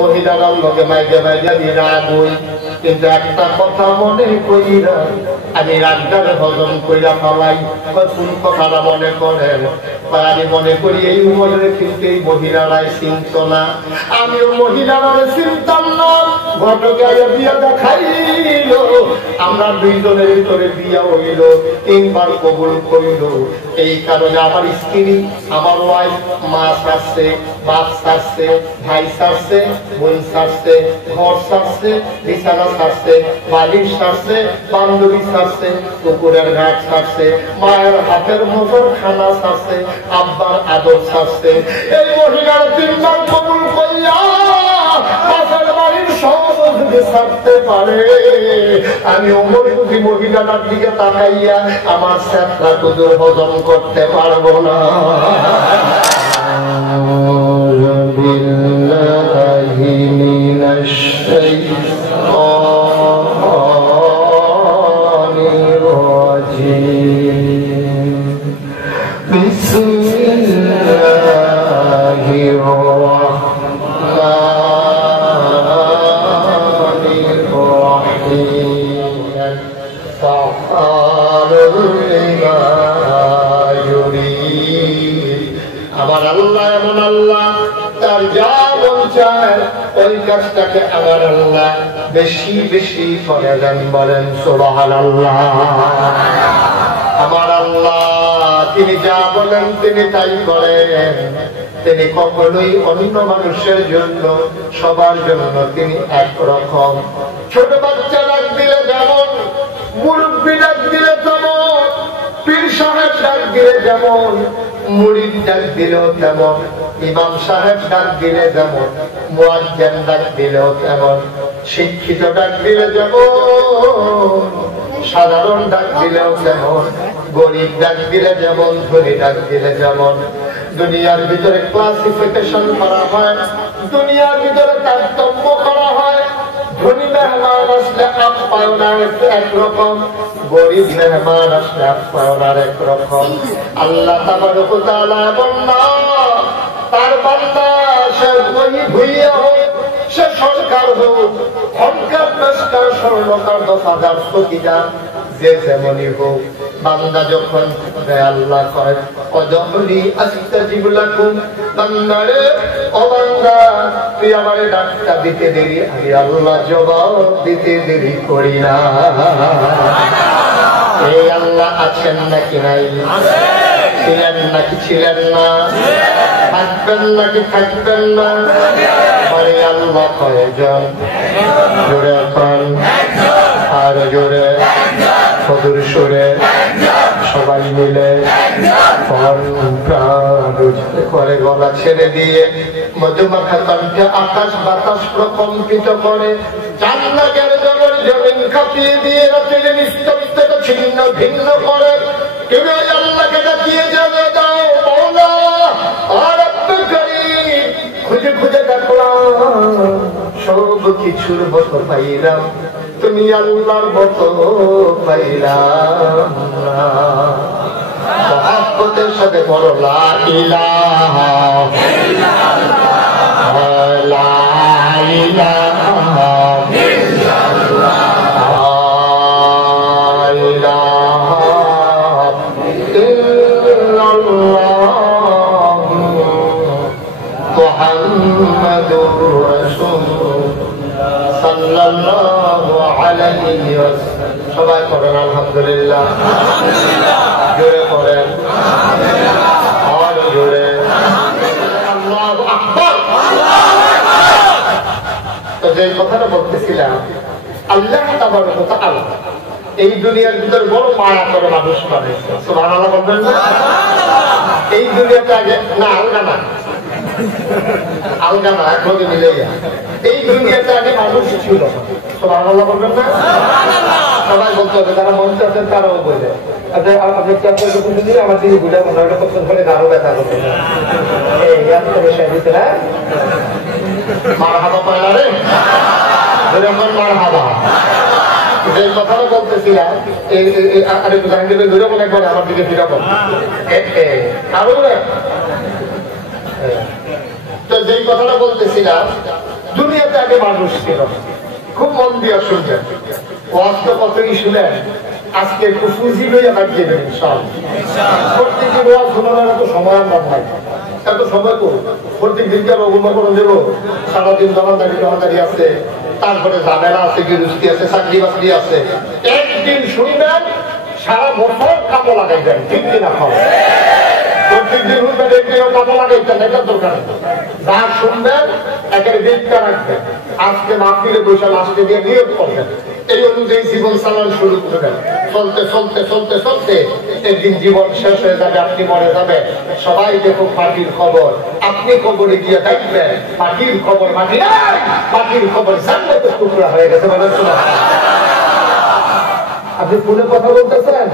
মহিলারাও লোকে মাইজা মাইজা দিয়ে রাখবই, কিন্তু একটা কথা মনে কইরা আমি রাগটারে হজম কইরা ফেলাই। কোন কথাটা মনে করেন? আমি মনে করি এই উমরে কিন্তু এই মহিলারাই চিনত না, আমিও মহিলারারে চিনতাম না। ঘটকে বিয়া দেখাইল, আমরা দুইজনের ভিতরে বিয়া হইল, 3 বার কবুল করিল। এই কারণে আমার স্ত্রী, আমার ওয়াইফ মা ছাড়ছে, বাপ ছাড়ছে, ভাই ছাড়ছে, বোন ছাড়ছে, ঘর ছাড়ছে, বিছানা ছাড়ছে, বালিশ ছাড়ছে, বান্ধবী ছাড়ছে, পুকুরের ঘাট ছাড়ছে, মায়ের হাতের মজুর খানা ছাড়ছে, আব্বার আদর ছাড়ছে। এই মহিলার 3 বার কবুল করিয়া পাশের বাড়ির সব যদি ছাড়তে পারে, আমি ওমর যদি মহিলাটার দিকে তাকাইয়া আমার স্যাঁতরা কুদুর হজম করতে পারবো না। আমার আল্লাহ এমন আল্লাহ, তার যা মন চায় ওই কাজটাকে আমার আল্লাহ বেশি বেশি করে দেন। বলেন সুবহানাল্লাহ। আমার আল্লাহ তিনি যা বলেন তিনি তাই করেন। তিনি কখনোই অন্য মানুষের জন্য, সবার জন্য তিনি একরকম। ছোট বাচ্চা ডাক দিলে যেমন, মুরব্বী ডাক দিলে তেমন, পীর সাহেব ডাক দিলে যেমন, মুরিদ ডাক দিলেও তেমন, ইমাম সাহেব ডাক দিলে যেমন, মুয়াজ্জিন ডাক দিলেও তেমন, শিক্ষিত ডাক দিলে যেমন, সাধারণ ডাক দিলেও যেমন, গরিব ডাক দিলে যেমন, ধনী ডাক দিলে যেমন। দুনিয়ার ভিতরে ক্লাসিফিকেশন করা হয়, দুনিয়ার ভিতরে তারতম্য করা হয়। ধনী মেহমান আসলে আপ্যায়ন একরকম, গরিব মেহমান আসলে আপ্যায়ন একরকম। আল্লাহ তাবারক ওয়া তাআলা বন্যা তার বান্দা, সে ভুইয়া হোক, সে সরকার হোক, হংকার পেশকার, স্বর্ণকার, 10,000 চকিদার, যে যেমনই হোক, বান্দা যখন আল্লাহ কয় অদহরি আস্তাজিব লাকুম, বান্দারে ও বান্দা তুই আমারে ডাকটা দিতে দেরি, আমি আল্লাহ জবাব দিতে দেরি করি না। এই আল্লাহ আছেন নাকি নাই? ছিলেন নাকি ছিলেন না? থাকবেন নাকি থাকবেন না? আরে আল্লাহ কয়জন? জোরে এখন, আর জোরে, সদুর সুরে, সবাই মিলে করে গলা ছেড়ে দিয়ে মধুমাখা কণ্ঠে আকাশ বাতাস প্রকম্পিত করে, জান্নাতের জমির জমিন কাঁপিয়ে দিয়ে রাতের নিস্তব্ধতা ছিন্ন ভিন্ন করে। তুমি ওই আল্লাহকে ডাকিয়ে যাবে দাও, মওলা আর রব্বে করিম, খুঁজে খুঁজে দেখলাম সব কিছুর মতো পাইলাম, তুমি আল্লাহর মতো পাইলাম না। মহব্বতের সাথে বড় লা ইলাহা ইল্লাল্লাহ, লা ইলাহা ইল্লাল্লাহ, লা ইলাহা ইল্লাল্লাহ, মুহাম্মাদুর রাসূলুল্লাহ সাল্লাল্লাহু আলাইহি ওয়াসাল্লাম। সবাই পড়েন আলহামদুলিল্লাহ, জোরে পড়েন, আর জোরে আল্লাহু আকবার। তো যে কথাটা বলতেছিলাম, আল্লাহ তাবারক ওয়া তাআলা এই দুনিয়ার ভিতরে বড় মায়া করে মানুষ বানাইছে। সুবহানাল্লাহ বলবেন না? এই দুনিয়াতে আগে না, আলগা না, আলগা না, একভাবে মিলে যায়। এই দুনিয়াতে আগে মানুষ ছিল। সুবহানাল্লাহ বলবেন না? সবাই বলতে হবে, যারা মঞ্চে আছেন তারাও বোঝে। আপনি ক্যান্সার পুজো দিয়ে আমার দিকে বুঝে মনে হয় করতে হলে আরো ব্যথা করতে হবে। মার হাবা পায় না রে, যেরকম মার হাবা যে কথাটা বলতেছিলাম আরেকটু জাহাঙ্গীর ধরে বলে একবার আমার দিকে ফিরা বল আরো তো যেই কথাটা বলতেছিলাম দুনিয়াতে আগে মানুষ ছিল খুব মন দিয়ে শুনছেন ওয়াজ তো কতই শুনেন আজকে একটু পুঁজি লইয়া কাটিয়ে দেবেন সব প্রত্যেকদিন ওয়াজ শোনানোর এত সময় আমরা নাই এত সময় তো প্রত্যেক দিনকে অগুণ করে দেবো সারাদিন জমাদারি আছে তারপরে ঝামেলা আছে বিরুষ্টি আছে চাকরি বাকরি আছে একদিন শুনবেন সারা বছর কাপড় লাগাইবেন ঠিক কিনা খাওয়া প্রত্যেকদিন শুনবেন একদিনও কাপড় লাগাইতেন এটা দরকার যা শুনবেন একের দিকটা রাখবেন আজকে মাতৃরে বৈশাল আসতে দিয়ে নিয়োগ করবেন এই অনুযায়ী জীবন চালানো শুরু করবেন চলতে চলতে চলতে চলতে একদিন জীবন শেষ হয়ে যাবে আপনি মরে যাবেন সবাই দেখুক পার্টির খবর আপনি খবরে গিয়ে দেখবেন পার্টির খবর মাটি নাই পার্টির খবর জান্নাতের টুকরা হয়ে গেছে বলেন শোনা আপনি ফোনে কথা বলতেছেন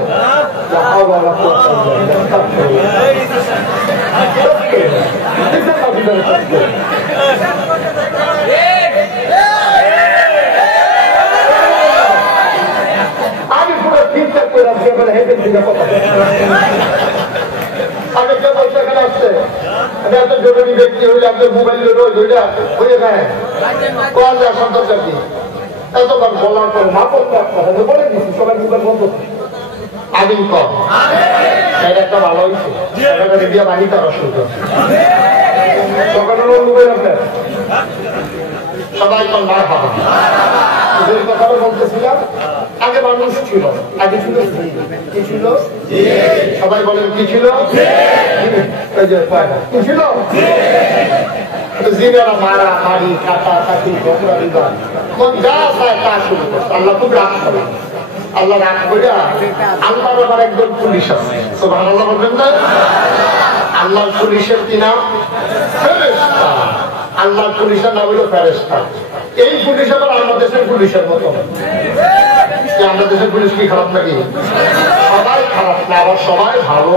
আমি পুরো ঠিকঠাক করে রাখছি হেঁটে দিকে কথা আগে কে পয়সা এখানে আসছে আমি এত জরুরি ব্যক্তি হইলে আপনার মোবাইল দুইটা হয়ে যায় কল যায় সন্তান চাকরি এতবার বলার পরে না করতে কথা বলে দিচ্ছি সবাই মোবাইল বন্ধ আদিম কম এটা একটা ভালো হয়েছে রেডিয়া বাড়ি তার অসুবিধা সকালের মোবাইল আপনার সবাই কম মার খাওয়া যে কথাটা বলতেছিলাম আগে মানুষ ছিল আগে ছিল কি ছিল সবাই বলেন কি ছিল কি ছিল জিনেরা মারা মারি কাটা কাটি ঝগড়া বিবাদ মন যা চায় তা শুরু করছে আল্লাহ খুব রাগ করে আল্লাহ রাগ করে আল্লাহর আবার একজন পুলিশ আছে সুবহানাল্লাহ বলবেন না আল্লাহর পুলিশের কি নাম ফেরেশতা আল্লাহর পুলিশের নাম হলো ফেরেশতা এই পুলিশ আবার আমাদের দেশের পুলিশের মতো আমাদের দেশের পুলিশ কি খারাপ নাকি সবাই খারাপ না আবার সবাই ভালো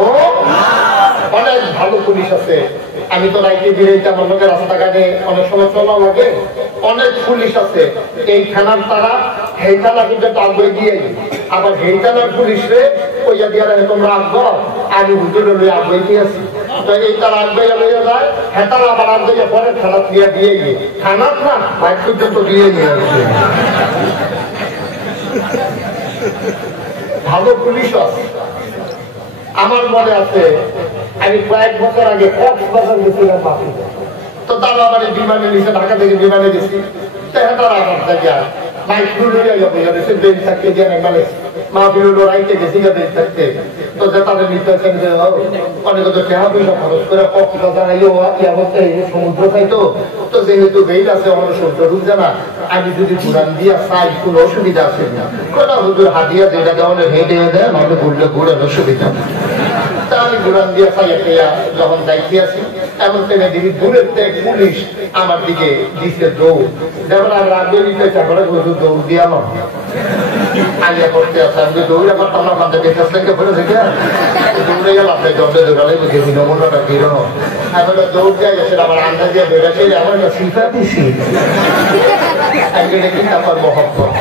অনেক ভালো পুলিশ আছে আমি তো রাইতে বেরিয়েছি আমার লোকের রাস্তাঘাটে অনেক সময় চলা লাগে অনেক পুলিশ আছে এই থানার তারা এই থানা কিন্তু আগে দিয়ে আবার এই থানার পুলিশে ওইয়া দিয়ে তোমরা আসবো আমি হুজুরে লই আগে দিয়েছি তো এই তারা আগে লইয়া যায় হ্যাঁ তারা আবার আগে পরে থানা দিয়ে দিয়ে গিয়ে থানার না বাইক পর্যন্ত দিয়ে নিয়ে আসবে ভালো পুলিশ আছে আমার মনে আছে আমি কয়েক বছর আগে কক্সবাজার গেছিলাম মাহফিলে তো তারা আমার বিমানে নিচে ঢাকা থেকে বিমানে গেছি তারা আমার থেকে মাইক লইয়া যাবে বেঞ্চ থাকতে গিয়ে মানে মাহফিল রাইতে গেছি বেঞ্চ থাকতে তো যে তাদের নির্দেশন যে অনেক টাকা পয়সা খরচ করে কক্সবাজার আইও ইয়া বলতে সমুদ্র খাইতো তো যেহেতু বেইল আছে আমার সমুদ্র ঢুকছে না আমি যদি ঘুরান দিয়া চাই কোনো অসুবিধা আছে না কোটা হুজুর হাতিয়া যেটা দেওয়ার হেঁটে দেয় আমাকে ঘুরলে ঘুরেন অসুবিধা তা আমি ঘুরান দিয়া চাইয়া যখন দায়িত্বে আছি এমন থেকে দিদি দূরের থেকে পুলিশ আমার দিকে দিচ্ছে দৌড় যেমন আমরা আগে দিতে চাকরে দৌড় দিয়া নয় আলিয়া করতে আছে আমি দৌড়ে আমার পাল্লা পান্তা দেখে ফেলে থেকে দৌড়ে গেল আপনার জলে দৌড়ালে বুঝেছি নমুনাটা বেরোনো এখন দৌড় দেওয়া গেছে আমার আন্দাজ দিয়ে বেরোছে আমার একটা শিফা দিছি একদিন কিন্তু আমার মহব্বত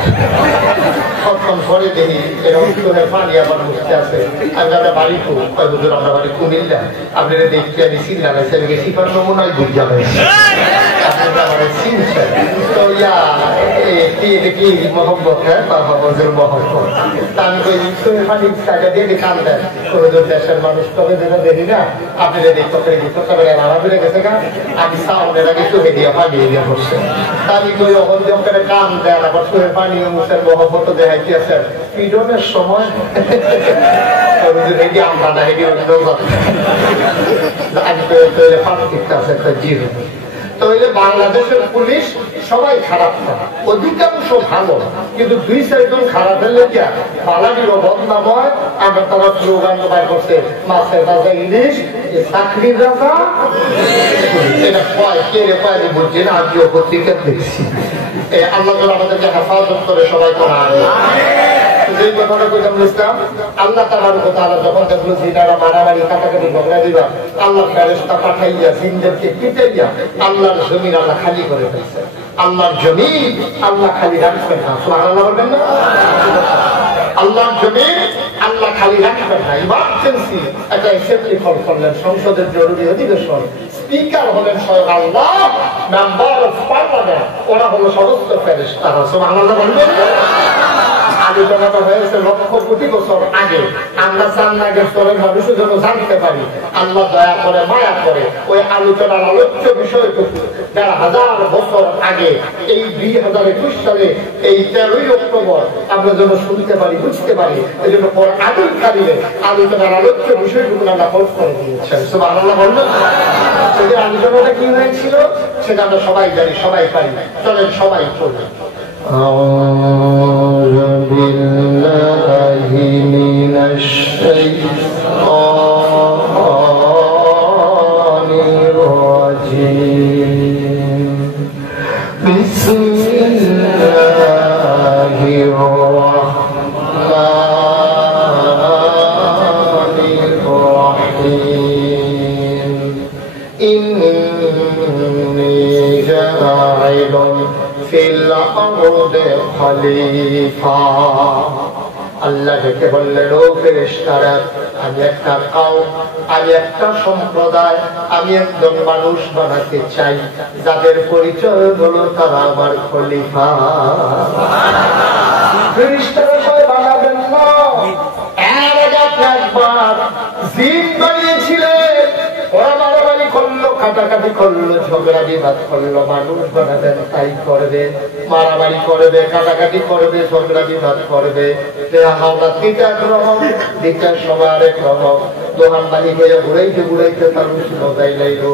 সক্ষম করে দেখি এরকম পানি আমার বুঝতে আছে আমি আমরা বাড়ি খুব হুজুর আমরা বাড়ি কুমিল্লা আপনারা দেখতে আমি চিন্তা লাগছে শিফার নমুনায় বুঝতে পারছি আপনারা আমার চিনছেন তো ইয়া কি মহব্বত হ্যাঁ হজর মহব্বত আমি পানি টাকা দিয়ে কান দেন দেশের মানুষ তবে যেটা দেখি না আপনারা দেখতে তবে আমার বেড়ে গেছে না আমি সাউন্ডের আগে চোখে দিয়ে পানি দিয়ে করছে আমি তো যখন যখন কান দেন আবার চোখে পানি মুখের মহব্বত দেখাইতে আছেন পিডনের সময় আমরা না হেঁটে আমি তো আছে একটা জিরো তো এই যে বাংলাদেশের পুলিশ সবাই খারাপ না অধিকাংশ ভালো কিন্তু দুই চারজন খারাপ হলে গিয়া বালাগিরও বদনাম হয় আমরা তারা স্লোগান বাইর করছে মাছের রাজা ইলিশ চাকরির রাজা এটা কয় কে রে পায় বুঝছি না আজও পত্রিকা দেখছি আল্লাহ আমাদেরকে হেফাজত করে সবাই করা যে কথাটা কইলাম ইসলাম আল্লাহ তাআলার কথা যখন দেখলো জিনারা মারামারি কাটাকাটি ঝগড়া দিবা আল্লাহ ফেরেশতা পাঠাইয়া জিনদেরকে পিটাইয়া আল্লাহর জমিন আল্লাহ খালি করে ফেলছে আল্লাহর জমিন আল্লাহ খালি রাখবেন না, সুবহানাল্লাহ বলবেন না? আল্লাহর জমিন আল্লাহ খালি রাখবেন না। ইমার্জেন্সি একটা অ্যাসেম্বলি কল করলেন, সংসদের জরুরি অধিবেশন, স্পিকার হলেন স্বয়ং আল্লাহ, মেম্বার অফ পার্লামেন্ট ওরা হলো সমস্ত ফেরেশতারা, সুবহানাল্লাহ বলবেন না? আলোচনাটা হয়েছে লক্ষ কোটি বছর আগে। আমরা জান্নাতের স্তরের মানুষের জন্য জানতে পারি আল্লাহ দয়া করে মায়া করে ওই আলোচনার আলোচ্য বিষয়টুকু ১,৫০০ বছর আগে এই ২০২১ সালে এই ১৩ই অক্টোবর আমরা যেন শুনতে পারি, বুঝতে পারি। এই জন্য কোরআনুল কারীমে আলোচনার আলোচ্য বিষয়টুকু আমরা পোস্ট করে দিয়েছেন, সুবহানাল্লাহ বলবেন। সেটা আলোচনাটা কি হয়েছিল সেটা আমরা সবাই জানি, সবাই পারি। চলেন সবাই পড়ি। أعوذ بالله من الشيطان الرجيم بسم الله الرحمن الرحيم إني جاعل খলিফা। আল্লাহ ডেকে বললেন, ও ফেরেশতারা, আমি একটা কওম, আমি একটা সম্প্রদায়, আমি একজন মানুষ বানাতে চাই যাদের পরিচয় হলো তারা আমার খলিফা। ফেরেশতারা কয় বানাবেন না, এর আগে আপনি একবার জিন বানিয়েছিলেন, ওরা মারামারি করলো, কাটাকাটি করলো, ঝগড়া বিবাদ করলো, মানুষ বানাবেন তাই করবে, মারামারি করবে, কাটাকাটি করবে, ঝগড়া বিবাদ করবে। তিনটা রকম, তিনটা সবার এক রকম। দোকান বাড়ি হয়ে ঘুরাইতে ঘুরাইতে মানুষ মজাই লাইল,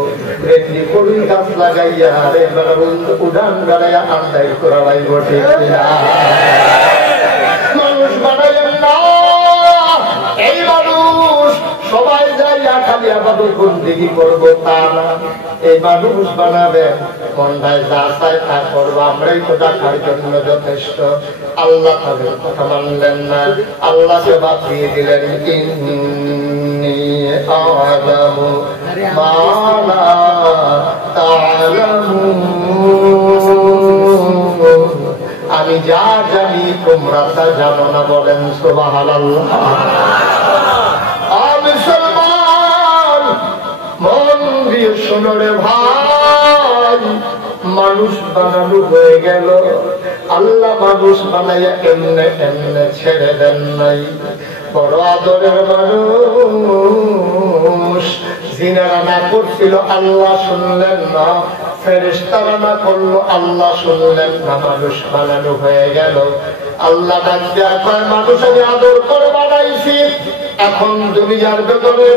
রেডলি করুই গাছ লাগাইয়া উড়ান গাড়াইয়া আন্দাই করা লাই বটে। মানুষ বানাইলেন না, এই মানুষ সবাই যাইয়া খালি আবাদত বন্দেগী করবো তা না, এই মানুষ বানাবেন মন্দায় যা চাই তা করবো, আমরাই তো দেখার জন্য যথেষ্ট। আল্লাহ তাদের কথা মানলেন না, আল্লাহ জবাব দিয়ে দিলেন, ইন্নী আ'লামু মা লা তা'লামুন, আমি যা জানি তোমরা তা জানো না। বলেন সুবহানাল্লাহ। মুসলমান মন দিয়ে শোনো রে ভাই, মানুষ বানানো হয়ে গেল, আল্লাহ মানুষ বানাইয়া এমনে এমনে ছেড়ে দেন নাই। বড় আদরের মানুষ জিনারা না করছিল, আল্লাহ শুনলেন না, ফেরেশতারা না করলো, আল্লাহ শুনলেন না, মানুষ বানানো হয়ে গেল। আল্লাহ ডাক দেয়া কয়, মানুষ আমি আদর করে বানাইছি, এখন দুনিয়ার ভেতরে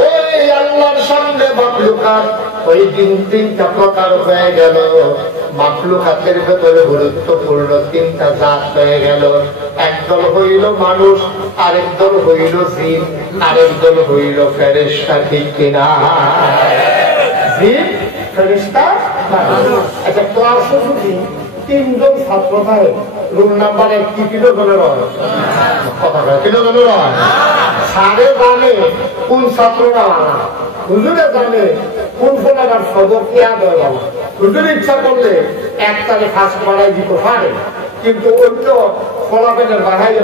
ওই আল্লাহর সামনে মাখলুকাত ওই তিনটা প্রকার হয়ে গেল। মাখলুকাতের ভেতরে গুরুত্বপূর্ণ তিনটা জাত হয়ে গেল। একদল হইল মানুষ, আরেক দল হইল জিন, আরেক দল হইল ফেরেশতা। ঠিক কিনা? জিন, ফেরেশতা, মানুষ। আচ্ছা, ক্লাসে যদি ৩ জন ছাত্র থাকে, রুম নাম্বার ১ কি কিলোজনের হয়? কথা বলে কিলোজনের হয়? সাড়ে জানে কোন ছাত্ররা আনা, হুজুরে জানে কোন ফোনার সবক ইয়াদ হয় বাবা। হুজুর ইচ্ছা করলে একটারে ফার্স্ট বাড়াই দিতে পারে, কিন্তু ওই তো ফলাফেনের বাহাই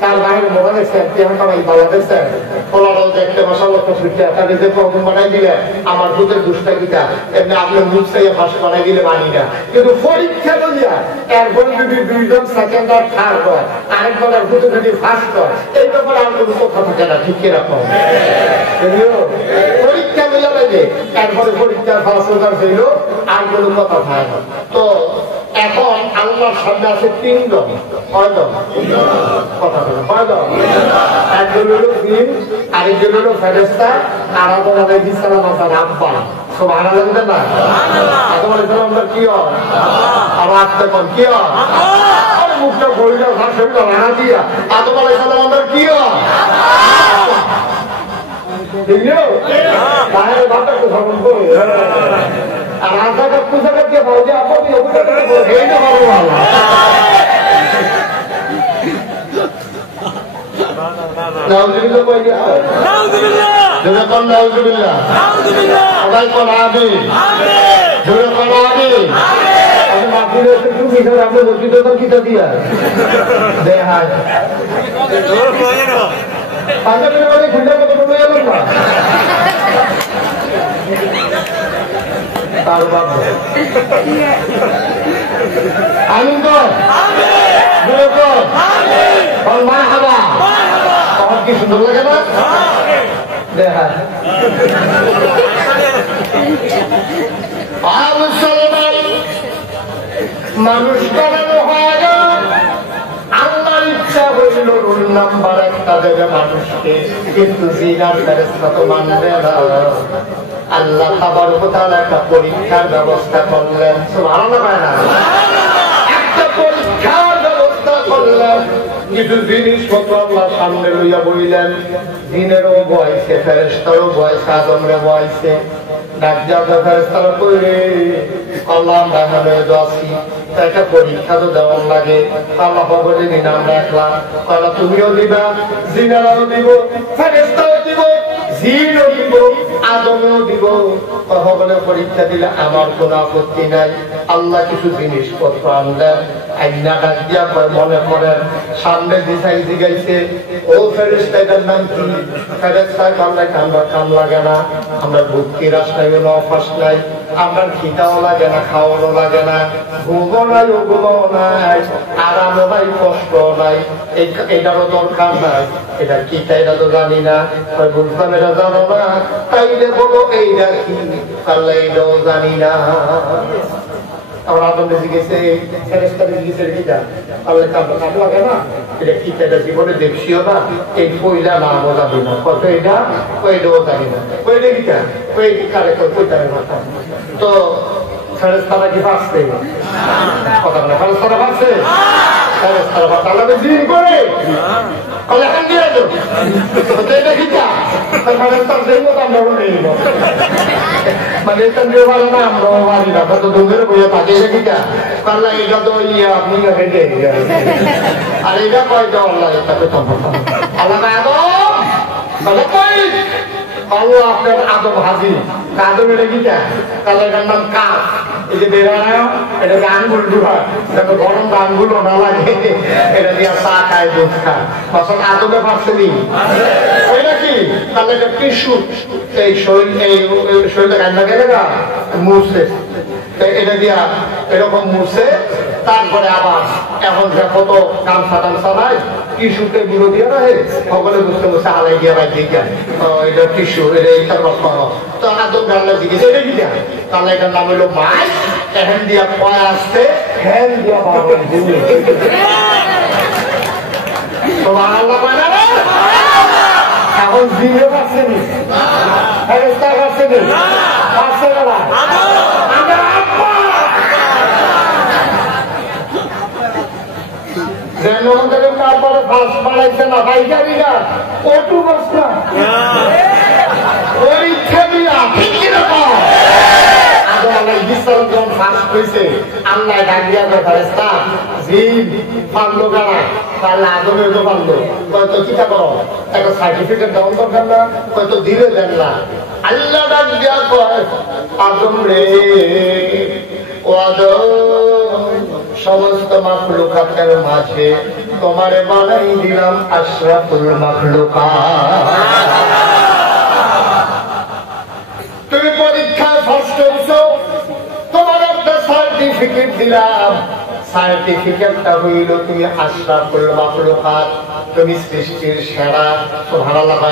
তার বাইরে মোটা দেখছেন, তেহাই বালা দেখছেন, ফলাটাও দেখতে মশাল্লা সুইটা তাদের যে প্রথম বানাই দিলে আমার দুধের দুষ্টা গীতা এমনি আপনার মুখ চাইয়া ফার্স্ট বানাই দিলে মানি না। কিন্তু পরীক্ষা বলিয়া এরপরে যদি ২ জন সেকেন্ড আর থার্ড হয়, আরেকবার দুধে যদি ফার্স্ট হয়, এই ব্যাপারে আর কোনো কথা থাকে না। ঠিক কিরকম? পরীক্ষা বলিয়া লাগে, এরপরে পরীক্ষার ফলাফল হইল, আর কোনো কথা থাকে না। তো এখন আল্লাহর সামনে আছে ৩ জন। কয়জন? কথা বলে কয়জন? একজন হইল জিন, আরেকজন হইল ফেরেশতা, আর আদম আলাইহিস সালাম আমার আব্বা। সুবহানাল্লাহ না? আদম আলাইহিস সালাম কি হয়? আমার আত্মা কোন কি হয়? আরে মুখটা বইলা ভাষণটা রানা দিয়া আদম আলাইহিস সালাম আমার কি হয়? ঠিক না? বাইরে বাতাসে ভ্রমণ করে আর রাস্তাটা পুজো করতে পারবে, আপনি এই না ভালো ভালো। নাউজুবিল্লাহ কইয়া নাউজুবিল্লাহ, জোরে কোন নাউজুবিল্লাহ, সবাই কোন আমিন, জোরে কোন আমিন। মাহফিলে একটু মিঠার আপনি মসজিদে তো কিতা দিয়া দেখায় পাঞ্জাবের বাড়ি খুঁজে কত বলে এলাম না তার বাদ আনন্দ মা হাবা আমার কি সুন্দর লাগে না দেখা মুসলমান মানুষ বানানো হয় না আল্লাহর ইচ্ছা হইল রুল নাম্বার একটা দেবে মানুষকে কিন্তু জিনার ফেরেশতা তো মানবে না আল্লাহ তাবারক ওয়া তাআলা একটা পরীক্ষার ব্যবস্থা করলেন সুবহানাল্লাহ না একটা পরীক্ষার ব্যবস্থা করলেন কিছু জিনিসপত্র আল্লাহ সামনে লইয়া বইলেন জিনেরও বয়সে ফেরেশতারও বয়স আদমরে বয়সে ফেরেশতারা কইলে আল্লাহ আমরা আছি একটা পরীক্ষা তো দেওয়ার লাগে আল্লাহ বলে দিন আমরা একলা তাহলে তুমিও দিবা জিনেরাও দিব ফেরেশতাও দিব জিনও দিব আদমেও দিব কথা বলে পরীক্ষা দিলে আমার কোনো আপত্তি নাই আল্লাহ কিছু জিনিসপত্র আনলেন আইনা ডাক দিয়া মনে করেন সামনে দিশাই দিগাইছে ও ফেরেশতার নাম কি ফেরেশতায় কামলায় কাম লাগে না আমরা ভক্তি রাস্তায় অভ্যাস নাই আমরা খিদাও লাগে না খাওয়ানো লাগে না ঘুমও নাই ওগুলোও নাই আরামও নাই কষ্ট নাই এটারও দরকার নাই এটা কি এটা তো জানি না বুঝলাম এটা জানো না তাইলে বলো এইটা কি তাহলে এটাও জানি না আমার আদমে জিজ্ঞেসে ফেরেশতারে জিজ্ঞেসে কিটা আল্লাহ কাম লাগে না এটা কি এটা জীবনে দেখছিও না এই কইলা না বোঝাবি না কত এটা কইটাও জানি না কইলে কিটা কই কারে কইটারে মাথা তো ফেরেশতারা কি পাচ্ছে কথা না ফেরেশতারা পাচ্ছে ফেরেশতারা পাচ্ছে আল্লাহ জিন করে আল্লাহ কান দিয়ে দাও তো এটা কিটা ফেরেশতার জন্য আমরা নেই মানে এটা দিয়ে ভালো না আমরা মারি না তো দুধের বইয়ে থাকে কিটা আল্লাহ এটা তো ইয়া আপনি হেঁটে আর এটা কয় দাও আল্লাহ এটাকে তো আল্লাহ আদম আল্লাহ কই আল্লাহ আপনার আদম হাজির আদম এটা কিটা তাহলে এটার নাম কাজ এই যে বেড়ানো এটাকে আঙ্গুল ঢুকায় যাতে গরম আঙ্গুল না লাগে এটা দিয়ে চা খায় দুধ খায় ফসল আদমে পারছেনি এটা কি তাহলে এটা টিস্যু এই শরীরটা কান্না গেলে না মুছে এটা দিয়া এরকম মুছে তারপরে আবার এখন কত গামছা টামছা নাই টিস্যুতে গুঁড়ো দিয়ে রাখে সকলে বুঝতে বুঝতে হালাই গিয়ে বাই দিয়ে এটা টিস্যু এটা এইটা কষ্ট তো আদম রান্না জিজ্ঞেস এটা কি দেয় তাহলে এটার নাম হইলো মাই হ্যান দিয়া পয় আসতে হ্যান দিয়া তোমার আল্লাহ পায় না এখন জিনে পাচ্ছে নি ফেরেশতা পাচ্ছে নি পাচ্ছে না তারপরে ফাঁস বাড়াইছে না পাইকারি না কটু বস্তা পরীক্ষা দিয়া ঠিক কিরকম আদম আলাইহিস সালাম যখন ফাঁস হয়েছে আল্লাহ ডাক দিয়া ফেরেশতা জিন পারলো গানা তাহলে আদমের তো পারলো হয়তো চিন্তা করো একটা সার্টিফিকেট দেওয়ার দরকার না হয়তো দিলে দেন না আল্লাহ ডাক দিয়া কয় আদম রে ও আদম সমস্ত মাখলুকাতের মাঝে তোমারে বানাই দিলাম আশরাফুল মাখলুকাত তুমি পরীক্ষায় ফার্স্ট হয়েছো তোমার একটা সার্টিফিকেট দিলাম সার্টিফিকেটটা হইল তুমি আশরাফুল মাখলুকাত তুমি সৃষ্টির সেরা সুবহানাল্লাহ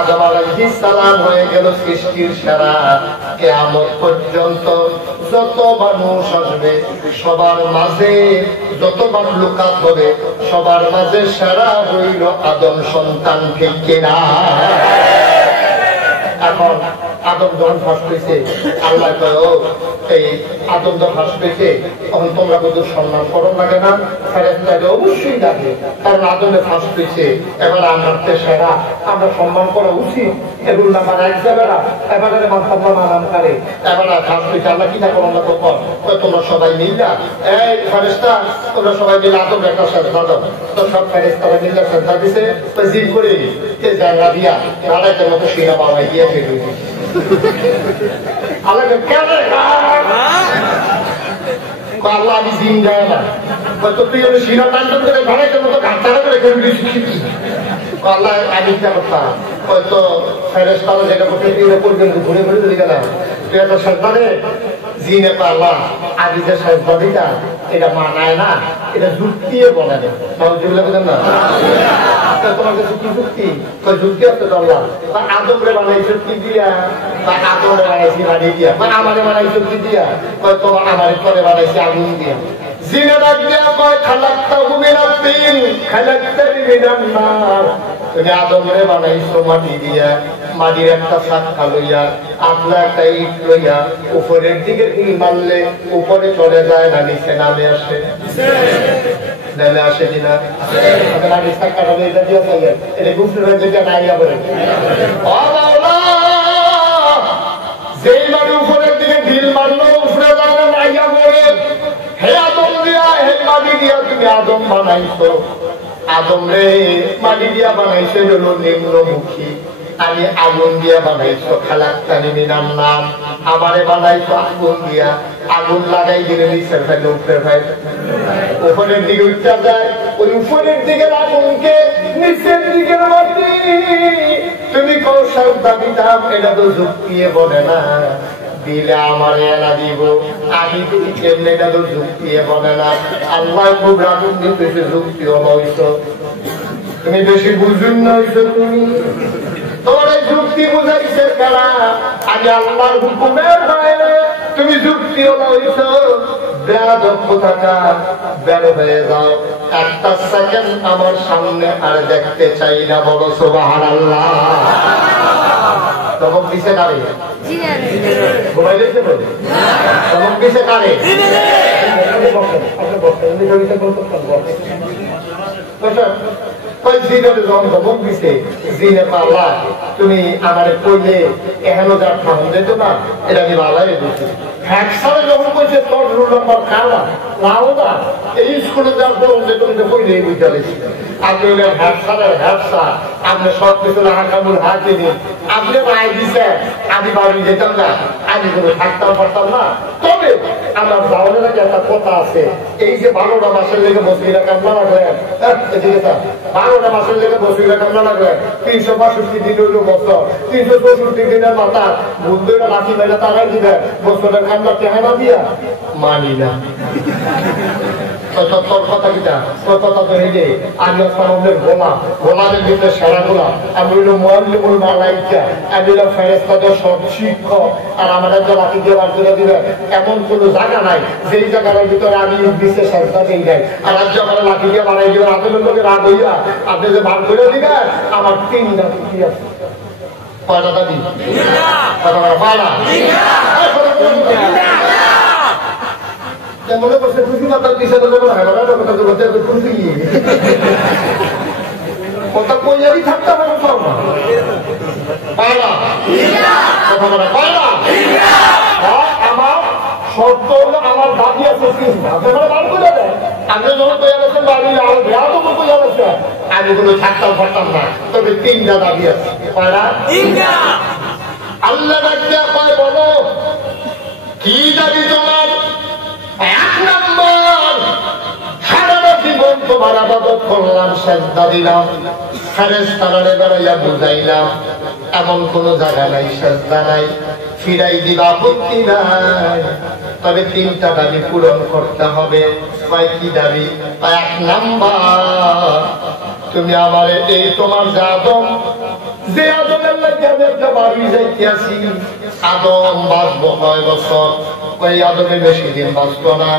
আদম আলাইহিস সালাম হয়ে গেল সৃষ্টির সেরা কিয়ামত পর্যন্ত যত মানুষ আসবে সবার মাঝে যত মাখলুকাত হবে সবার মাঝে সেরা হইল আদম সন্তান ঠিক কিনা এখন আদম যখন ফাঁস পেয়েছে আল্লাহ কয় এই আদম যখন ফাঁস পেয়েছে তখন তোমরা কিন্তু সম্মান করো লাগে না ফেরেশতাকে অবশ্যই লাগে কারণ আদমে ফাঁস পেয়েছে এবার আমরা সেরা আমরা সম্মান করা উচিত এগুলো নাম্বার এক যাবেরা এবারে মানাম করে এবার ফাঁস পেয়েছে আমরা কি না করো না তখন তোমরা সবাই মিললা এই ফেরেশতা তোমরা সবাই মিলে আদম একটা শ্রদ্ধা দাও তো সব ফেরেশতারা মিলে শ্রদ্ধা দিছে জিম করে জায়গা দিয়া রাড়াইতের মতো শিরা পাওয়াই দিয়ে ফেলে আল্লাহকে কেন আল্লাহ আমি জিন যায় না তো তুই আমি শিরা টান্টন করে ঘাড়াইতে মতো ঘাটতারা করে খেলবি শিখি আল্লাহ আমি কি করতাম হয়তো ফেরেশতারা যেটা করতে তুই করবেন ঘুরে ঘুরে দিলি কেন তুই এত সরকারে জিনে তো আল্লাহ আগে যে সরকারিটা এটা মানায় না এটা যুক্তিয়ে বলে না যেগুলো বুঝেন না তোমার কাছে কি যুক্তি যুক্তি আছে তো আল্লাহ বা আদমরে বানাইছো কি দিয়া বা আদমরে বানাইছি বাড়ি দিয়া বা আমারে বানাইছো কি দিয়া তোমার আমার পরে বানাইছি আগুন দিয়া জিনে ডাক দিয়া কয় খালাক্তাহু মিনাত তিন খালাক্তানি মিনান নার তুমি আদমরে বানাইছো মাটি দিয়া মাটির একটা শাখা লইয়া আপনা একটা ইট লইয়া উপরের দিকে ঢিল মারলে উপরে চলে যায় না নিচে নামে আসে নেমে আসে কিনা মাটির শাখাটা এটা দিয়ে চাইয়া এটা গুফরের দিকে নাইয়া বলে যেই মাটি উপরের দিকে ঢিল মারলো উপরে যায় না নাইয়া বলে হে আদম দিয়া হে মাটি দিয়া তুমি আদম বানাইছো আদম রে মাটি দিয়া বানাইছে হলো নিম্নমুখী আমি আগুন দিয়া বানাইছো খালাক্তানি মিনান নার আমারে বানাইছো আগুন দিয়া আগুন লাগাই দিলে নিচের ভাই উপরের ভাই উপরের দিকে উঠতে যায় ওই উপরের দিকের আগুনকে নিচের দিকের মাটি তুমি কৌশল দাবিতাম এটা তো যুক্তিয়ে বলে না দিলে আমারে এলা দিব আমি তুমি কেমনে এটা তো যুক্তিয়ে বলে না আল্লাহ খুব রাগুন দিতেছে যুক্তিও নইছো তুমি বেশি বুঝুন নইছো তুমি তোমার যুক্তি বুঝাইছে কারা আজ আল্লাহর হুকুমের বাইরে তুমি যুক্তিও নইছো বেয়াদব থাকা বের হয়ে যাও একটা সেকেন্ড আমার সামনে আর দেখতে চাই না বলো সুবহানাল্লাহ তখন কিসে কারে ঘুমাই দিয়েছে বলে তখন কিসে কারে তুমি আমার কইলে এখনো যার খাওয়া যেত না এটা আমি ভালাই দিচ্ছি একসাথে যখন কইছে তোর রুল নম্বর খাওয়া নাও না এই স্কুলে যাওয়ার পর তুমি তো কইলে বুঝতে পেরেছি আপনি হলেন হ্যাপসারের হ্যাপসা আপনি সব কিছু হাকামুল হাতে দিন আপনি রায় দিছে আমি বাড়ি যেতাম না আমি কোনো থাকতাম পারতাম না তবে আমার বাউলের আগে একটা কথা আছে এই যে 12টা মাসের লেগে বসিরা কামলা লাগলেন 12টা মাসের লেগে বসিরা কামলা লাগলেন 365 দিন হইল বছর 364 দিনের মাথা বন্ধুরা লাঠি মেলা তারাই দিবেন বছরের কামলা কেহানা দিয়া মানি না তোর কথা কিটা তোর কথা তো এই যে আমি আসলামের গোলামের ভিতরে সেরা গোলাম আমি হইল মুআল্লিমুল মালাইকা আমি হইল ফেরেশতাদের সব শিক্ষক আর আমাদের যে লাঠি দিয়ে বার করে দিবেন এমন কোনো জায়গা নাই যেই জায়গার ভিতরে আমি ইবলিসের সাজদা দেই নাই আর আজ যখন লাঠি দিয়ে বানাই দিবেন আপনাদের লোকের রাগ হইয়া আপনি যে বার করে দিবেন আমার 3টা কি আছে কয়টা দাবি মনে করছে খুশি মাতার পিছনে কথা কইয়ারই থাকতে হবে আমার শর্ত হলো আমার দাবি আছে বার করে দেয় আপনি যখন কইয়া গেছেন বাড়ি আর বেড়া তো কইয়া গেছে আমি কোনো থাকতাম পারতাম না তবে 3টা দাবি আছে আল্লাহ ডাকিয়া কয় বলো কি দাবি তোমার 1 নম্বর সারাটা জীবন তোমার আবাদত করলাম সেজদা দিলাম ফেরেশতারে বেড়াইয়া বুঝাইলাম এমন কোন জায়গা নাই সেজদা নাই ফিরাই দিবা আপত্তি নাই তবে 3টা দাবি পূরণ করতে হবে কি দাবি 1 নম্বর তুমি আমার এই তোমার যে আদমের লাগে আমি একটা বাড়ি যাইতে আসি আদম বাঁচবো 9 বছর ওই আদমে বেশি দিন বাঁচব না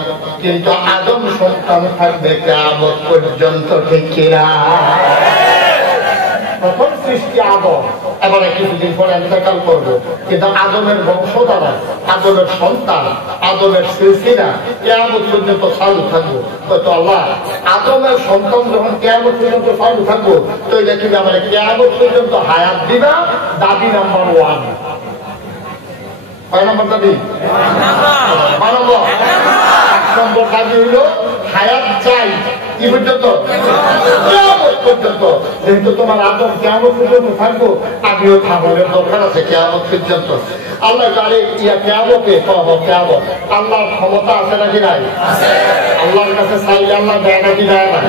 কিন্তু আদম সন্তান থাকবে কিয়ামত পর্যন্ত ঠিক কিনা প্রথম সৃষ্টি আদম এবারে কিছুদিন পরে ইন্তেকাল করবো কিন্তু আদমের বংশধারা আদমের সন্তান আদমের সিলসিলা কিয়ামত পর্যন্ত চালু থাকবো তো আল্লাহ আদমের সন্তান যখন কিয়ামত পর্যন্ত চালু থাকবো তো এটা তুমি আমার কিয়ামত পর্যন্ত হায়াত দিবা দাবি নাম্বার 1 কয় নম্বর দাবি 1 নম্বর দাবি হইল হায়াত চাই কি পর্যন্ত? কিয়ামত পর্যন্ত। যেহেতু তোমার আদম কিয়ামত পর্যন্ত থাকবো, আমিও থামানোর দরকার আছে কিয়ামত পর্যন্ত। আল্লাহ তারে কিয়ামতে কিয়ামত আল্লাহর ক্ষমতা আছে নাকি নাই? আল্লাহর কাছে চাইলে আল্লাহ দেয় নাকি দেয় না?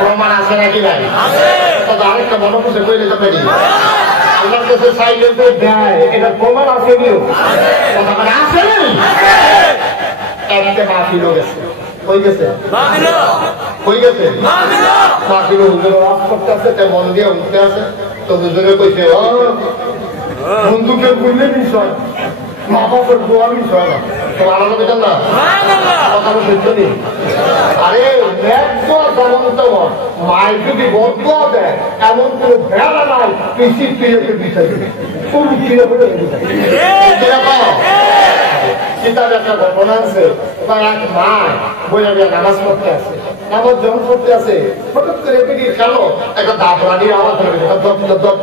প্রমাণ আছে নাকি নাই? তবে আরেকটা মনে করছে কইলে তো পারি, আল্লাহর কাছে চাইলে যে দেয় এটা প্রমাণ আছে কেউ? মানে আছে একটা মাহফিল গেছে, কই গেছে? কই গেছে? মাহফিল হুজুর ওয়াজ করতে আছে, তাই মন দিয়ে উঠতে আছে। তো হুজুরে কইছে বন্ধুকে বুঝলে বিষয়, মা বাবার দোয়া বিষয় না। তোমার আলাদা বেতন না কথা সত্য নেই। আরে মায়ের যদি বদুয়া দেয় এমন কোন ভেড়া নাই পিছিয়ে পিড়ে বিষয় কিতাবে একটা ঘটনা আছে, এক মা বইয়া বইয়া নামাজ পড়তে আছে। নামাজ যখন পড়তে আছে হঠাৎ করে এপিটির কালো একটা দাবরানির আওয়াজ হবে,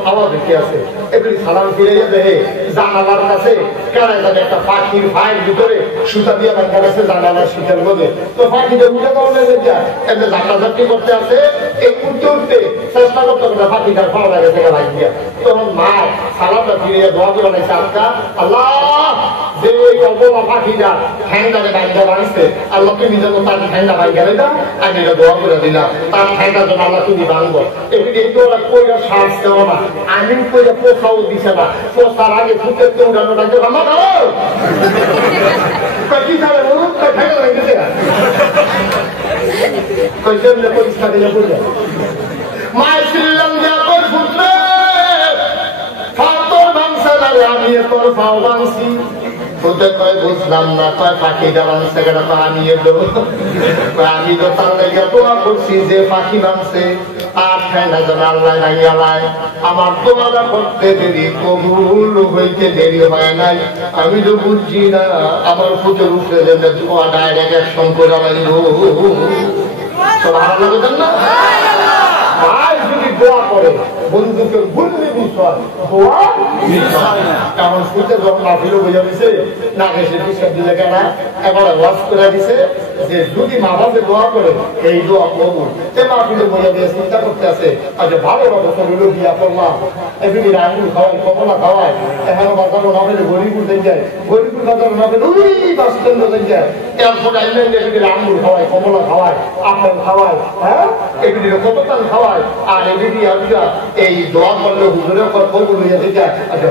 আওয়াজ দেখে আছে। এপিটি সালাম ফিরে দেখে জানালার কাছে কারা জানে একটা পাখির ভাইয়ের ভিতরে সুতা দিয়ে বাঁধা গেছে জানালার শীতের মধ্যে। তো পাখিটা উঠে পাওয়া একটা ঝাঁকাঝাঁকি করতে আছে, এই উঠতে উঠতে চেষ্টা করতে করতে পাখিটার পাওয়া গেছে লাগ দিয়া। তখন মা সালামটা ফিরে দোয়া করে বানাইছে, আজকা আল্লাহ যে অবলা পাখিটা ঠ্যাংটাকে বাইন্দা বানিয়েছে, আল্লাহ তুমি যেন তার ঠ্যাংটা বাইন্দা দিলাম, আমি এটা দোয়া করে দিলাম তার ঠ্যাংটা যেন আল্লাহ তুমি বানবো। এমনি এই দোয়া কইরা শ্বাস দেওয়া না, আমিন কইরা পোষাও দিছে না, পোষার আগে ফুটের তো উঠানোটাকে রান্না করো কি খাবে ঠেকা লাগছে পরিষ্কার দিলে বুঝে মায়ের ছিলাম তোর পুত্রে তোর ভাঙছে না আমি তোর ভাও ভাঙছি। ওদের কয় বুঝলাম না, কয় পাখিটা ভাঙছে কেন? আমিও দেবো, আমি তো তার লেগে দোয়া করছি যে পাখি ভাঙছে আর ঠান্ডা যেন আল্লাহ ভাঙিয়ালায়। আমার দোয়াটা করতে দেরি, কবুল হইতে দেরি হয় নাই। আমি তো বুঝছি না আমার পুজোর উপরে যেতে দোয়া ডাইরেক্ট অ্যাকশন করে লাগল। ভালো লাগবেন না? ভাই যদি দোয়া করে বন্ধুকে ভুললে বিষয় দোয়া এমন শুনতে যখন মাহফিলও বোঝা দিছে না গেছে বিষয় দিলে কেনা এবার ওয়াজ করে দিছে যে যদি মা বাপে দোয়া করে এই দোয়া কবুল। সে মাহফিলও বোঝা দিয়ে চিন্তা করতে আছে, আচ্ছা ভালো রকম হইলো বিয়া করলাম, এমনি আঙুল খাওয়াই কমলা খাওয়াই, এখানে বাজারও না পেলে গরিপুর দেন যায়, গরিপুর বাজারও না পেলে ওই বাস স্ট্যান্ড দেন যায়, এরপর আঙুল খাওয়াই কমলা খাওয়াই আপেল খাওয়াই, হ্যাঁ এমনি কতটান খাওয়াই। আর এমনি এই দোয়া করলে হুজুরের কবুল হইয়া দিতে আচ্ছা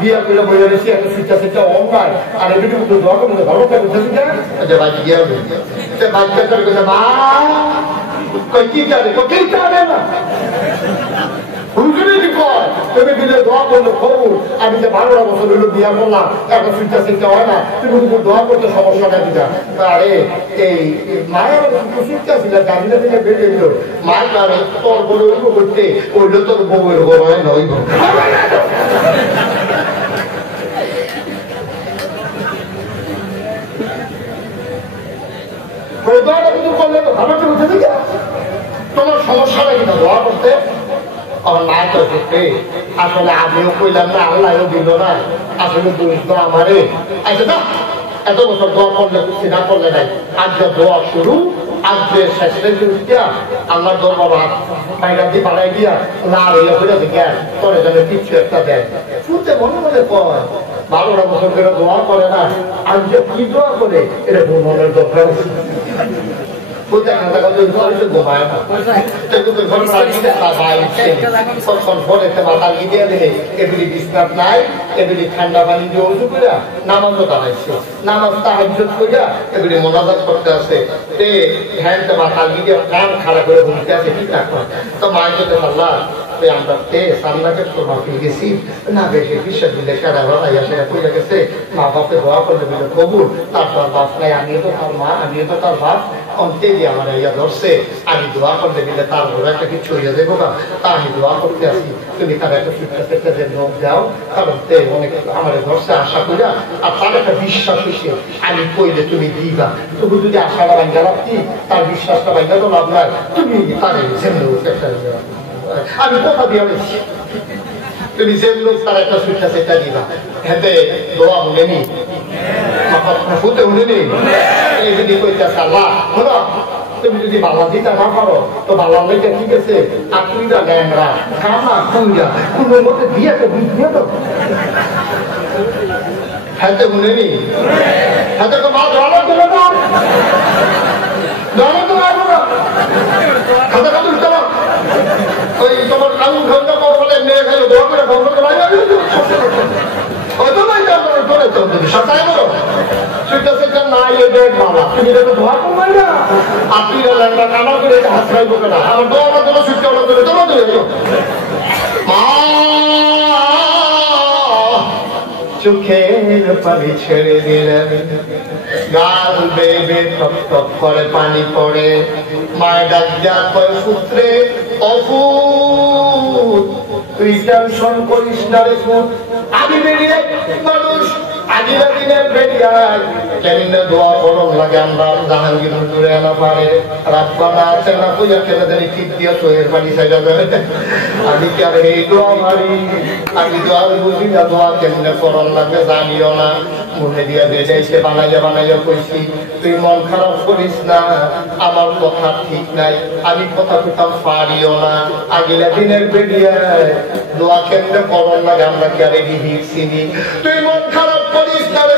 বিয়া করলে বোঝা দিচ্ছি একটা শিক্ষা শিক্ষা অঙ্কার আর এমনি দোয়া করলে ভালো থাকে আচ্ছা বাজি গিয়া বাচ্চা করে মা কই কি জানে কি জানে না তুমি দিলে দোয়া করলে খবর আমি যে 12 বছর হইলো বিয়া করলাম একটা শিক্ষা শিক্ষা হয় না, তুমি কিন্তু দোয়া করতে সমস্যাটা দিতা। আরে এই মায়ের শিক্ষা ছিল গাড়িটা থেকে বেড়ে দিল মায়ের কারণে তোর বড় করতে ওইটা তোর বউয়ের গড়ায় নয়। তোমার সমস্যাটা কিনা দোয়া করতে আমার না করতে আসলে আমিও কইলাম না আল্লাহও দিল না, আসলে দোষ তো আমারে। আচ্ছা এত বছর দোয়া করলে না করলে নাই, আজকে দোয়া শুরু আজকে শেষের জিনিসটা আল্লাহ দরবার হাত বাইরে দিয়ে পাড়ায় গিয়া না রইয়া হয়ে জ্ঞান তোরে যেন কিছু একটা দেয়। শুনতে মনে মনে কয় 12 বছর ধরে দোয়া করে না, আজকে কি দোয়া করে এটা মনের দরকার ঘুমায় না মাথা গিয়ে দিলে এগুলি বিস্তার নাই, এগুলি ঠান্ডা পানি দিয়ে উজু করে নামাজও দাঁড়াইছে, নামাজ তাহাজ্জুদ কইরা এগুলি মোনাজাত করতে আছে, হ্যান্ডে মাথা গিয়ে কান খাড়া করে ঘুমতে আছে ঠিক রাখো। তো মায়ের সাথে আল্লাহ আমরা সামনাকে মাফি গেছি না বেশি বিশ্বাস দিলে কেনা কইরা গেছে মা বাপে দোয়া করলে দিলে কবুল, তারপর বাপ নাই আমিও তো তার মা আমিও তো তার বাপ অন্তে দিয়ে আমার ইয়া ধরছে, আমি দোয়া করতে দিলে তার বড় একটা কিছু হইয়া দেবো না, তা আমি দোয়া করতে আসি তুমি তার একটা শিক্ষা যে লোক দাও, কারণ অনেক আমার ধরছে আশা করিয়া আর তার একটা বিশ্বাস হয়েছে আমি কইলে তুমি দিবা, তুমি যদি আশাটা ভাঙ্গা রাখতি তার বিশ্বাসটা ভাঙ্গা তো লাভ নাই, তুমি তার আমি কথা দিয়ে বলেছি তুমি যে লোক তার একটা শিক্ষা সেটা দিবা, হেঁটে দোয়া হলেনি ফুটে হলেনি এই যদি কইতে আল্লাহ তুমি যদি বালা দিতে না পারো তো বালা লেগে ঠিক আছে আর তুইরা ল্যাংরা কানা তুইরা কোনো মতে দিয়ে তো বুঝিয়ে তো হ্যাঁ তো শুনেনি হ্যাঁ তো মা ধরা দেবে না ধরা তো লাগবে না খাতা খাতা উঠতে না ওই তোমার আঙুল ঘন্টা বলে মেয়ে খেলে দোয়া করে বন্ধ করে ওই তো নাই করে চলতে সপ্তাহে বলো সেটা সেটা না ইয়ে দেখ বাবা তুমি তো ধোয়া করবাই না আর তুই ল্যাংরা কানা করে হাত খাইবো কেনা আমার দোয়া আমার জন্য সুস্থ আমার জন্য তোমার জন্য চোখের পানি ছেড়ে দিলেন গাল বেবে টপ টপ করে পানি পড়ে মায়ের ডাক যা কয় পুত্রে অপুত তুই টেনশন করিস না রে পুত আমি বেরিয়ে মানুষ আজিরা দিনের বেরিয়ায় কেমনে দোয়া করন লাগে আমরা জাহাঙ্গীর হুজুরে এনা পারে রাব্বানা আছে না পূজা কেন জানি ঠিক দিয়ে সোয়ের পানি সাইডা যাবে আমি কি আর এই দোয়া মারি আমি দোয়া বুঝি না দোয়া কেমনে করন লাগে জানিও না মনে দিয়া বেজাইছে বানাইয়া কইছি তুই মন খারাপ করিস না আমার কথা ঠিক নাই আমি কথা কোথাও পারিও না আগিলা দিনের বেরিয়ায় দোয়া কেমনে করন লাগে আমরা কি আর হিরছি তুই মন খারাপ করিস না রে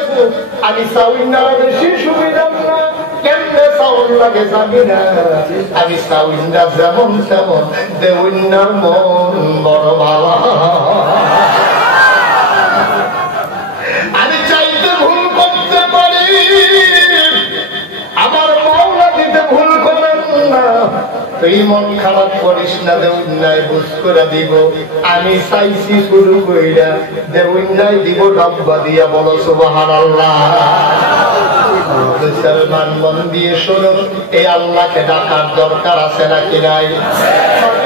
আমি সাউন্ডার বেশি সুবিধা না কেমনে সাউন্ড লাগে যাবি না আমি সাউন্ডার যেমন তেমন দেউন্নার মন বড় ভালো আমি চাইতে ভুল করতে পারি আমার মাওলা দিতে ভুল করেন না তুই মন খারাপ করিস না দেউন্নায় বুঝ করে দিব আমি চাইছি শুরু কইরা দেউন্নায় দিব ডাব্বা দিয়া বলো সুবহানাল্লাহ মুসলমান মন দিয়ে শোনো এই আল্লাহকে ডাকার দরকার আছে নাকি নাই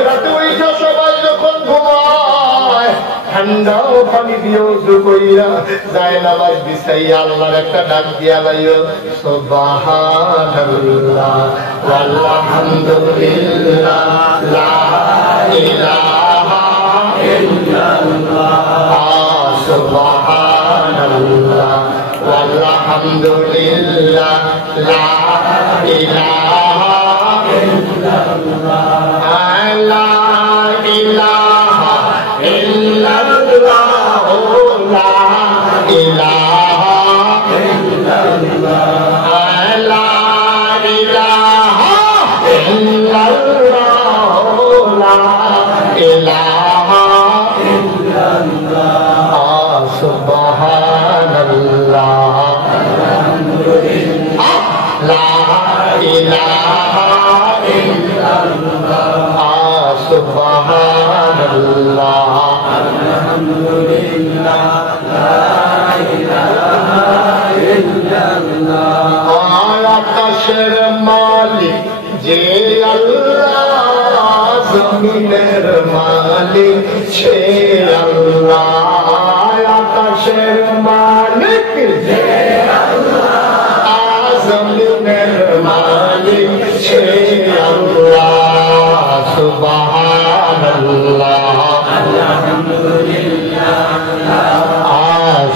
রাতে ওইটা সবাই যখন ঘুমায় ঠান্ডাও পানি দিয়ে উজু কইরা যায় নামাজ বিছাইয়া আল্লাহর একটা ডাক দিয়া লাইও সুবহানাল্লাহ ওয়ালহামদুলিল্লাহ লা ইলাহা ইল্লাল্লাহ সুবহানাল্লাহ walhamdulillah la ilaha illallah la ilaha illallah la ilaha illallah la ilaha illallah la ilaha illallah subhanallah la ilaha illallah subhanallah alhamdulillah la ilaha illallah আকাশের মালিক যে আল্লাহ জমিনের মালিক সে আল্লাহ আকাশের মালিক যে জমিনের মালিক সে আল্লাহ সুবহানাল্লাহ আলহামদুলিল্লাহ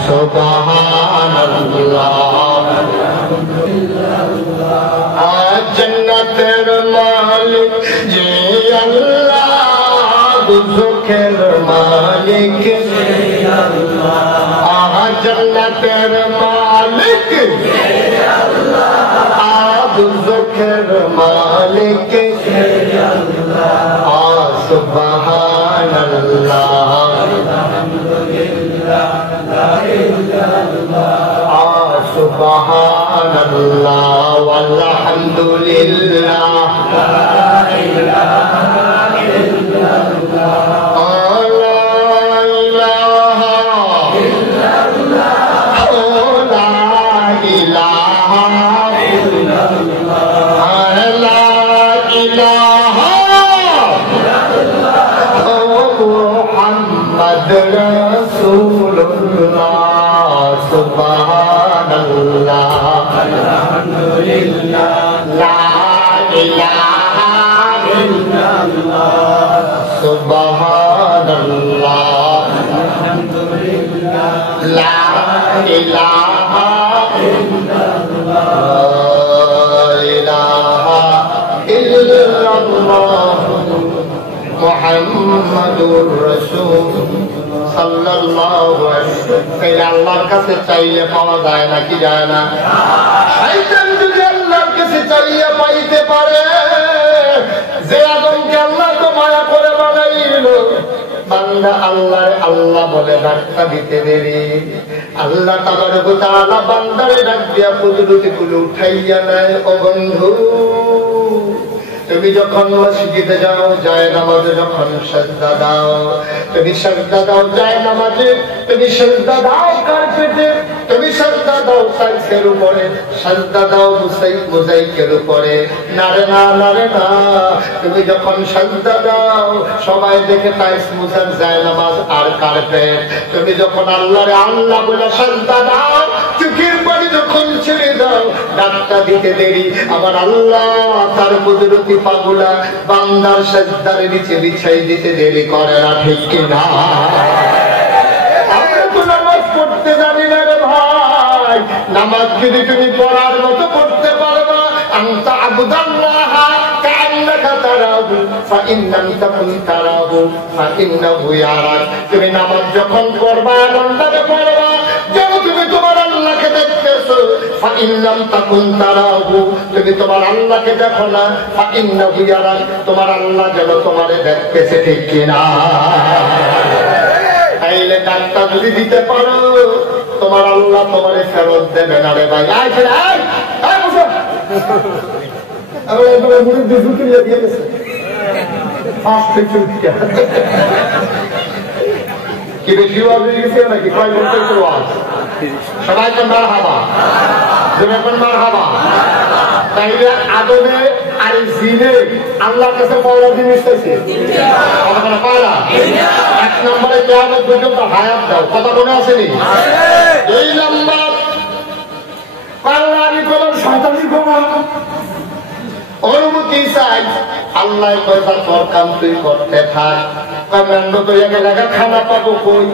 সুবহানাল্লাহ জান্নাতের মালিক যে আল্লাহ দুজখের মালিক যে আল্লাহ জান্নাতের মালিক যে দুজখের মালিক সুবহানাল্লাহ আলহামদুলিল্লাহ লা ইলাহা সুবহানাল্লাহ walhamdulillah la ilaha illallah Rasulullah subhanallah alhamdulillah la ilaha illallah subhanallah alhamdulillah la ilaha illallah la ilaha মুহাম্মাদুর রাসূল সাল্লাল্লাহু আলাইহি ওয়াসাল্লাম। এই আল্লাহর কাছে চাইলে পাওয়া যায় নাকি যায় না? শয়তান যদি আল্লাহর কাছে চাইলে পাইতে পারে, যে আদমকে আল্লাহ তো মায়া করে বানাইলো, বান্দা আল্লাহর আল্লাহ বলে ডাকটা দিতে দেরি। আল্লাহ তাবারক ওয়া তাআলা বান্দারে ডাক দিয়া কুদরতিগুলো উঠাইয়া নেয়। ও বন্ধু, তুমি যখন মসজিদে যাও, যায় নামাজে যখন সাজদা দাও, তুমি সাজদা দাও যায় নামাজে, তুমি সাজদা দাও কার্পেটে, তুমি সাজদা দাও টাইলসের উপরে, সাজদা দাও মোজাইকের উপরে। নারে না, নারে না, তুমি যখন সাজদা দাও সবাই দেখে টাইলস মোজার যায় নামাজ আর কার্পেট। তুমি যখন আল্লাহরে আল্লাহ বলে সাজদা দাও, চোখের পানি যখন ছেড়ে দাও, ডাকটা দিতে দেরি। আবার আল্লাহ তার কুদরতি পাগুলা বান্দার সাজদার নিচে বিছাই দিতে দেরি করে না, ঠিক কিনা? আমরা তো নামাজ পড়তে জানি না রে ভাই। নামাজ যদি তুমি পড়ার মতো পড়তে পারবা, আনতা আবুদাল্লাহ কাআন্নাকা তারাহু ফাইন লাম তাকুন তারাহু ফাইন্নাহু ইয়ারাক। তুমি নামাজ যখন পড়বা এমন ভাবে পড়বা যেন তুমি তোমার আল্লাহকে দেখতেছো। ফাইন লাম তাকুন তারাহু, তুমি তোমার আল্লাহকে দেখো না, ফাইন্নাহু ইয়ারাক, তোমার আল্লাহ যেন তোমারে দেখতেছে, ঠিক কিনা? তাইলে ডাক্তার যদি দিতে পারো, তোমার আল্লাহ তোমারে ফেরত দেবে না রে ভাই। কি বেশি গেছে নাকি? কয় ঘন্টা সবাই তো মার হাবা, মার হাবা। তাইলে আদমে আর জিনে আল্লাহর কাছে পয়লা জিনিস চাইছে, পয়লা এক নম্বরে কিয়ামত পর্যন্ত হায়াত দাও, কথা মনে আসেনি? এই নাম্বার পাল্লারি করো, শয়তানি করো, অনুমতি চাই। আল্লাহ কয়টা তোর কাম তুই করতে থাক। খানা পাবো কই?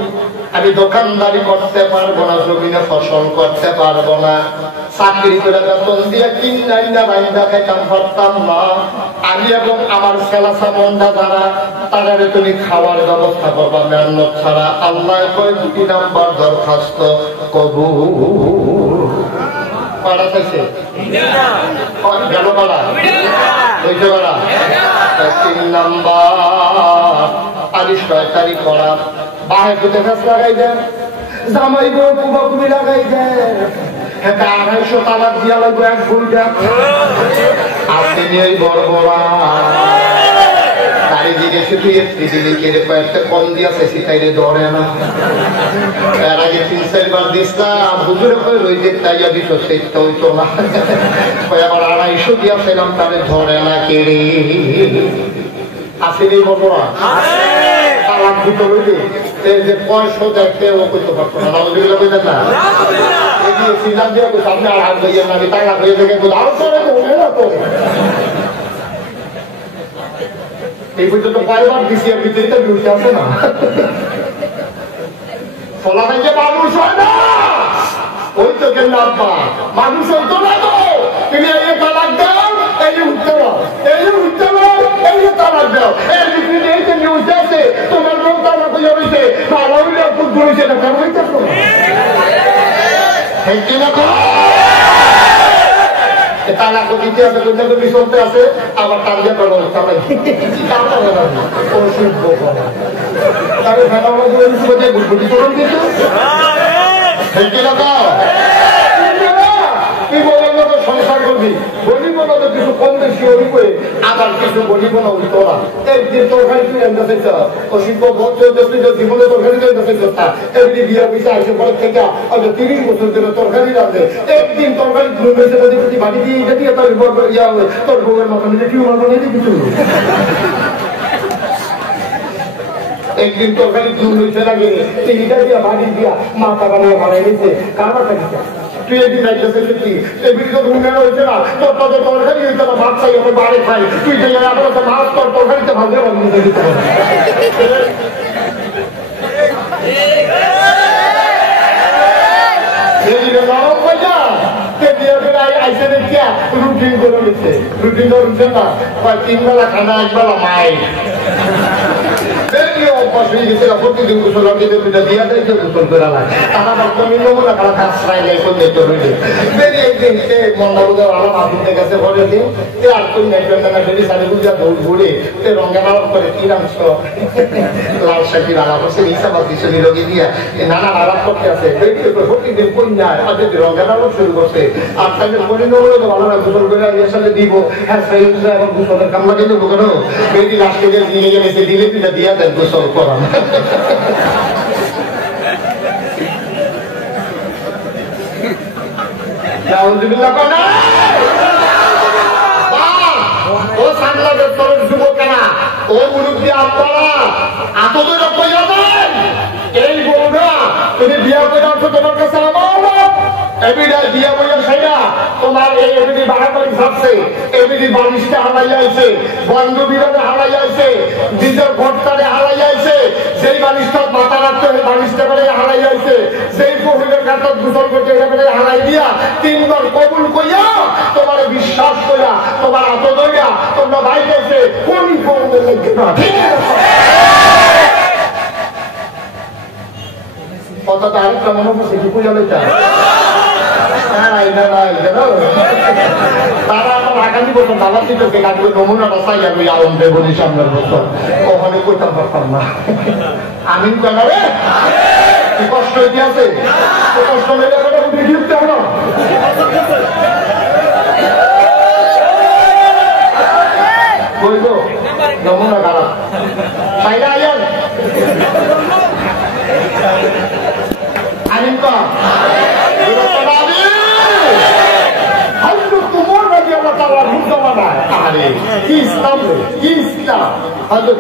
আমি দোকানদারি করতে পারবো না, জমিনে ফসল করতে পারবো না, চাকরি করে বেতন দিয়ে কিনা বাইন্দা খাইতাম পারতাম না। আমি এবং আমার সেলাসা বন্ধা যারা, তারা তুমি খাওয়ার ব্যবস্থা করবা মেহনত ছাড়া। আল্লাহ কয় 2 নাম্বার দরখাস্ত কবুল। পাড়া চাইছে গেল পাড়া, হইতে পাড়া। 3 নাম্বার আলি শয়তানি করা, বাহে পুঁতে ফেস লাগাই দেন, জামাই বউ কুবাকুবি লাগাই দেন, এটা 250 তালাক দিয়া লাগবে এক ভুলটা। আপনি ওই বড় বড়া তাই জিজ্ঞেসে তুই দিদিকে কয়েকটা কম দিয়েছে, সেটাইলে ধরে না। এর আগে 3-4 বার দিচ্ছিলাম, হুজুরে কই রইতে তাইয়া দিত, সেইটা হইতো না। আবার 250 দিয়েছিলাম, তাহলে ধরে না কে রে? আসেনি বড়রা তালাক দিত রইলে এই যে 500 দেখতে ও করতে পারতো না। নাউজুবিল্লাহ কইতেন না? এই সিজন দিয়ে সামনে আর হাত দিয়ে না, তালাক হয়ে থেকে আরো করে না তো। এই পর্যন্ত 5 বার দিছি, আর ভিতরে বিউটি আছে না। ফলা থেকে মানুষ হয় না, ওই তো কেন আব্বা মানুষ হইতো না তো। তুমি এই তালাক দাও, এই উঠতে দাও, এই উঠতে দাও, এই তালাক দাও, এই ভিতরে এই যে নিউজ আছে তোমার বউ তালাক হয়ে হইছে, ভালো হইলে খুব ধরেছে না, কেন হইতে তো তালাক দিতে আছে, তুমি চলতে আছে, আবার টার্গে করো তাহলে বুঝবুঝি করুন কিন্তু সংসার করবি, বলিব না তো কিছু কম বেশি হবি করে, আবার কিছু বলিব না হইতো না। একদিন তরকারি তুই আনতে চাইছ, অসিদ্ধ জীবনে তরকারি আনতে চাইছ, এমনি বিয়ে পয়সা আসে পরের থেকে 30 বছর ধরে তরকারি রাখবে। একদিন তরকারি ঘুমেছে যদি বাড়ি দিয়ে এটা দিয়ে তোর তোর বউয়ের মতো নিজে কি মারবো না কিছু। একদিন তরকারি ঘুম হয়েছে লাগে, তিনটা দিয়া বাড়ি দিয়া মাথা বানিয়ে বানাই নিচ্ছে, কারবার থাকিছে। তুই একদিন রাইতেছে কি এমনি তো ঘুমে হয়েছে না, তোর তাদের তরকারি হইতে না, ভাত চাই আমি বাড়ি খাই, তুই যে আমার মাছ তোর তরকারিতে ভাজে বানিয়ে দিতে হবে। রুটিন করে গেছে, রুটিন করছে না, 3 বেলা খানা 1 বেলা মাই। অভ্যাস হয়ে গেছে প্রতিদিন গোসল দিতে দুইটা দিয়া দেয় গোসল করে লাগে তারা বর্তমানে নমুনা তারা খাসরাই যায় করলে তো রইলে বেরিয়ে একদিন সে মন্দাবুদের আলো মাফিতে গেছে পরের দিন সে আর কোন নেটওয়ার্ক বেরি সাড়ে বুঝিয়া দৌড় ঘুরে সে রঙের আলাপ করে কি রামছ লাল শাকির আলাপ সে হিসাব দিচ্ছে নিরোগী দিয়া নানা আলাপ করতে আছে প্রতিদিন কন্যায় আর যদি রঙের আলাপ শুরু করছে আর তাদের পরিণমূলক ভালো না গোসল করে আসলে দিব হ্যাঁ সেই এখন গোসলের কামলা কিন্তু কেন বেরি লাস্টে দিয়ে গেছে দিলে তুই দিয়া দেন গোসল করা ও সাংবাদিক তরফ যুবকেরা ও মুরব্বী আপনারা এতদিন যাবেন এই বউরা তুমি বিয়া করে আছো তোমার কাছে আমার এবিডায় বিয়া বইয়া সেরা তোমার এই এবিডি বাড়াবাড়ি থাকছে এবিডি বালিশটা হারাই যাইছে বন্ধুবিরানে হারাই যাইছে নিজের ভোটটারে হারাই যাইছে সেই বালিশটা মাথা রাখতে হয়ে বালিশটা করে হারাই যাইছে সেই প্রভুদের কাছে গোসল করতে করে হারাই দিয়া তিনবার কবুল কইয়া তোমার বিশ্বাস কইয়া তোমার আত দইয়া তোমরা ভাই গেছে কোন বউদের লেগে না ঠিক আছে কথাটা আরেকটা মনে করছে কি পূজা লইতা তারা আমার আগামী বছর দাবার দিতে কাজগুলো নমুনাটা চাইয়া লই আলমদের বলি সামনের বছর ওখানে কইতাম পারতাম না আমিন জানাবে কি কষ্ট হইতে আছে কষ্ট হইলে দেখতে হলো বলবো নমুনা খারাপ সাইডা আইয়ান আমিন কা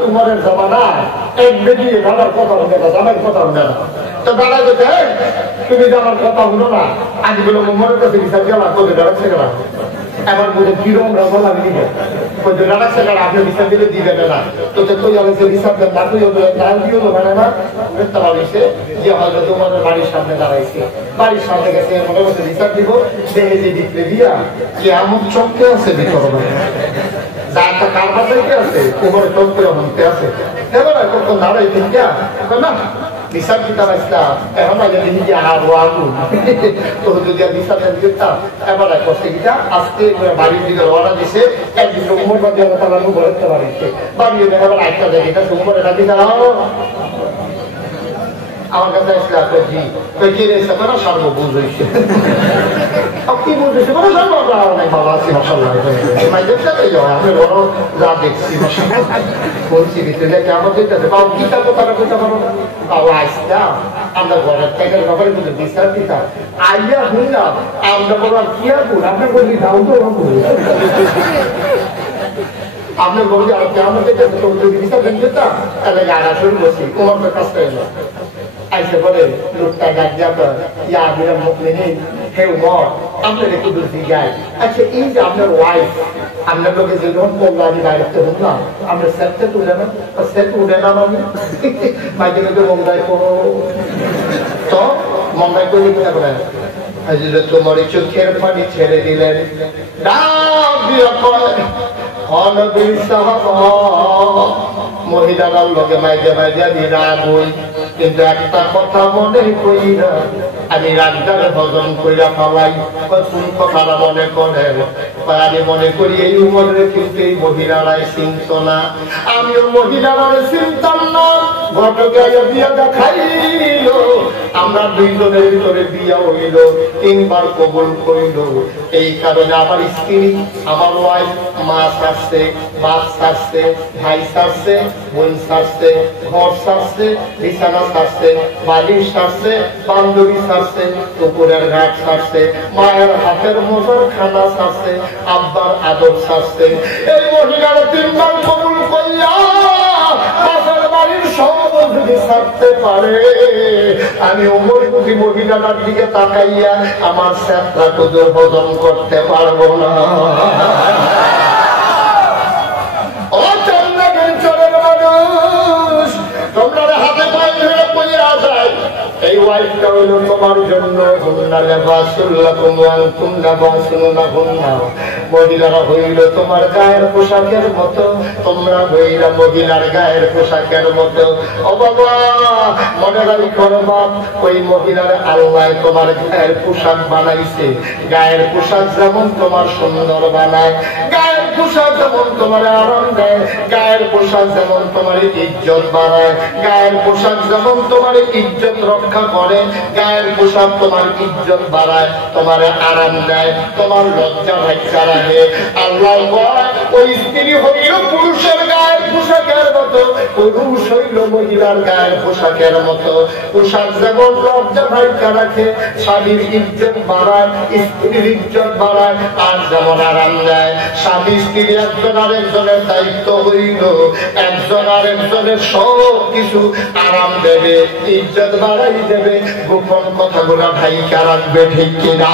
তোমার জমানায় এক বেটি দাদার কথা হবে না জামার কথা হবে না তো দাদা যেতে তুমি জামার কথা হলো না আজগুলো মোমরের কাছে বিচার গেলাম তোদের দাঁড়াচ্ছে গেলাম এবার বলে কিরম রাজল আমি দিব দাঁড়াচ্ছে গেলাম আপনি বিচার দিলে দিবেন না তো তুই আমি বিচার দেন না তুই নাম দিও তো মানে না বুঝতে পারিছে যে হয়তো তোমার বাড়ির সামনে দাঁড়াইছে বাড়ির সামনে গেছে মনে করছে বিচার দিব দেখে যে দিতে দিয়া কি এমন চমকে আছে ভিতর যা একটা কারবার দেখতে আছে তোমার চমকে মনতে আছে এবার কখন দাঁড়াই কিন্তু না বিচার দিতাম এখন আগে দিদি আরো আগুন তো যদি বিচার দিতাম এবার কষ্ট গিটা আজকে বাড়ির দিকে রওনা দিছে একদিন উমর বাদে তালানো ঘরেতে বাড়িছে বাড়ি এবার একটা জায়গা উমর এটা দিতে আমার কাছে আসলে আপনার জি কি রেছে কোনো সর্বভুজ হয়েছে কি বুঝেছে কোনো সর্ব নাই ভালো আছি মশাল্লাহ আমি বড় যা দেখছি বলছি ভিতরে কেমন দিতেছে বাবু গীতা কোথাটা কোথা পাবো বাবু আসতা আমরা ঘরের টাইটের ব্যাপারে বুঝে বিচার দিতাম আইয়া হইলাম আমরা বলো কি আর বল আপনি বললি দাও তো আপনার বলছি আর কেমন দিতেছে তো যদি বিচার দিতাম তাহলে গাড়া শুরু করছি তোমার কাজটা এলো আইসে বলে লোকটা ডাক যাবে ইয়া আমিরা মুমিনিন হে উমর আপনার একটু দূর দিয়ে যাই আচ্ছা এই যে আপনার ওয়াইফ আপনার লোকে যে যখন কল্যাণী দায়িত্ব হলাম আপনার সেটটা তুলে না সেট উঠে না মানে মাঝে মাঝে মন্দায় করো তো মন্দায় করে কিনা করে তোমার চোখের পানি ছেড়ে দিলেন ডাক দিয়া কয় মহিলারাও লোকে মাইজে মাইজে বিরাট বই কিন্তু একটা কথা মনে করি না আমি রাজদারে ভজন কইরা পালাই কোন কথাটা মনে করেন আমি মনে করি এই উমরে কিন্তু এই মহিলারাই চিনত না আমিও মহিলারারে চিনতাম না ঘটকে বিয়া দেখাইল আমরা দুইজনের ভিতরে বিয়া হইল তিনবার কবুল করিল এই কারণে আমার স্ত্রী আমার ওয়াইফ মা ছাড়ছে বাপ ছাড়ছে ভাই ছাড়ছে বোন ছাড়ছে ঘর ছাড়ছে বিছানা ছাড়ছে বালিশ ছাড়ছে বান্ধবী ছাড়ছে পুকুরের ঘাট ছাড়ছে মায়ের হাতের মজার খানা ছাড়ছে আব্বার আদর ছাড়ছে এই মহিলার তিনবার কবুল করিয়া বাপের বাড়ির সব যদি ছাড়তে পারে আমি ওমর বুঝি মহিলাটার দিকে তাকাইয়া আমার স্যাপটা তো হজম করতে পারবো না এই ওয়াইফটা হইল তোমার জন্য, হুন্না লিবাসুল লাকুম ওয়া আনতুম লিবাসুন লাহুন্না। মহিলারা হইল তোমার গায়ের পোশাকের মতো, তোমরা হইলা মহিলার গায়ের পোশাকের মতো। ও বাবা মনে রাখো বাপ, ওই মহিলার আল্লাহ তোমার গায়ের পোশাক বানাইছে। গায়ের পোশাক যেমন তোমার সুন্দর বানায়, গায়ের পোশাক যেমন তোমার আরাম দেয়, গায়ের পোশাক যেমন তোমার ইজ্জত বাড়ায়, গায়ের পোশাক যেমন তোমার ইজ্জত রক্ষা করে, গায়ের পোশাক তোমার ইজ্জত বাড়ায়, তোমার আরাম দেয়, তোমার লজ্জা ভাইসা রাখে। আল্লাহ ওই স্ত্রী হইল পুরুষের গায়ের পোশাকের মতো, পুরুষ হইল মহিলার গায়ের পোশাকের মতো। পোশাক যেমন লজ্জা ভাইসা রাখে, স্বামীর ইজ্জত বাড়ায়, স্ত্রীর ইজ্জত বাড়ায়, আর যেমন আরাম দেয়। স্বামী স্ত্রী একজন আরেকজনের দায়িত্ব হইল একজন আরেকজনের সব কিছু আরাম দেবে, ইজ্জত বাড়াই দেবে, গোপন কথাগুলা ভাইকা রাখবে, ঠিক কিনা?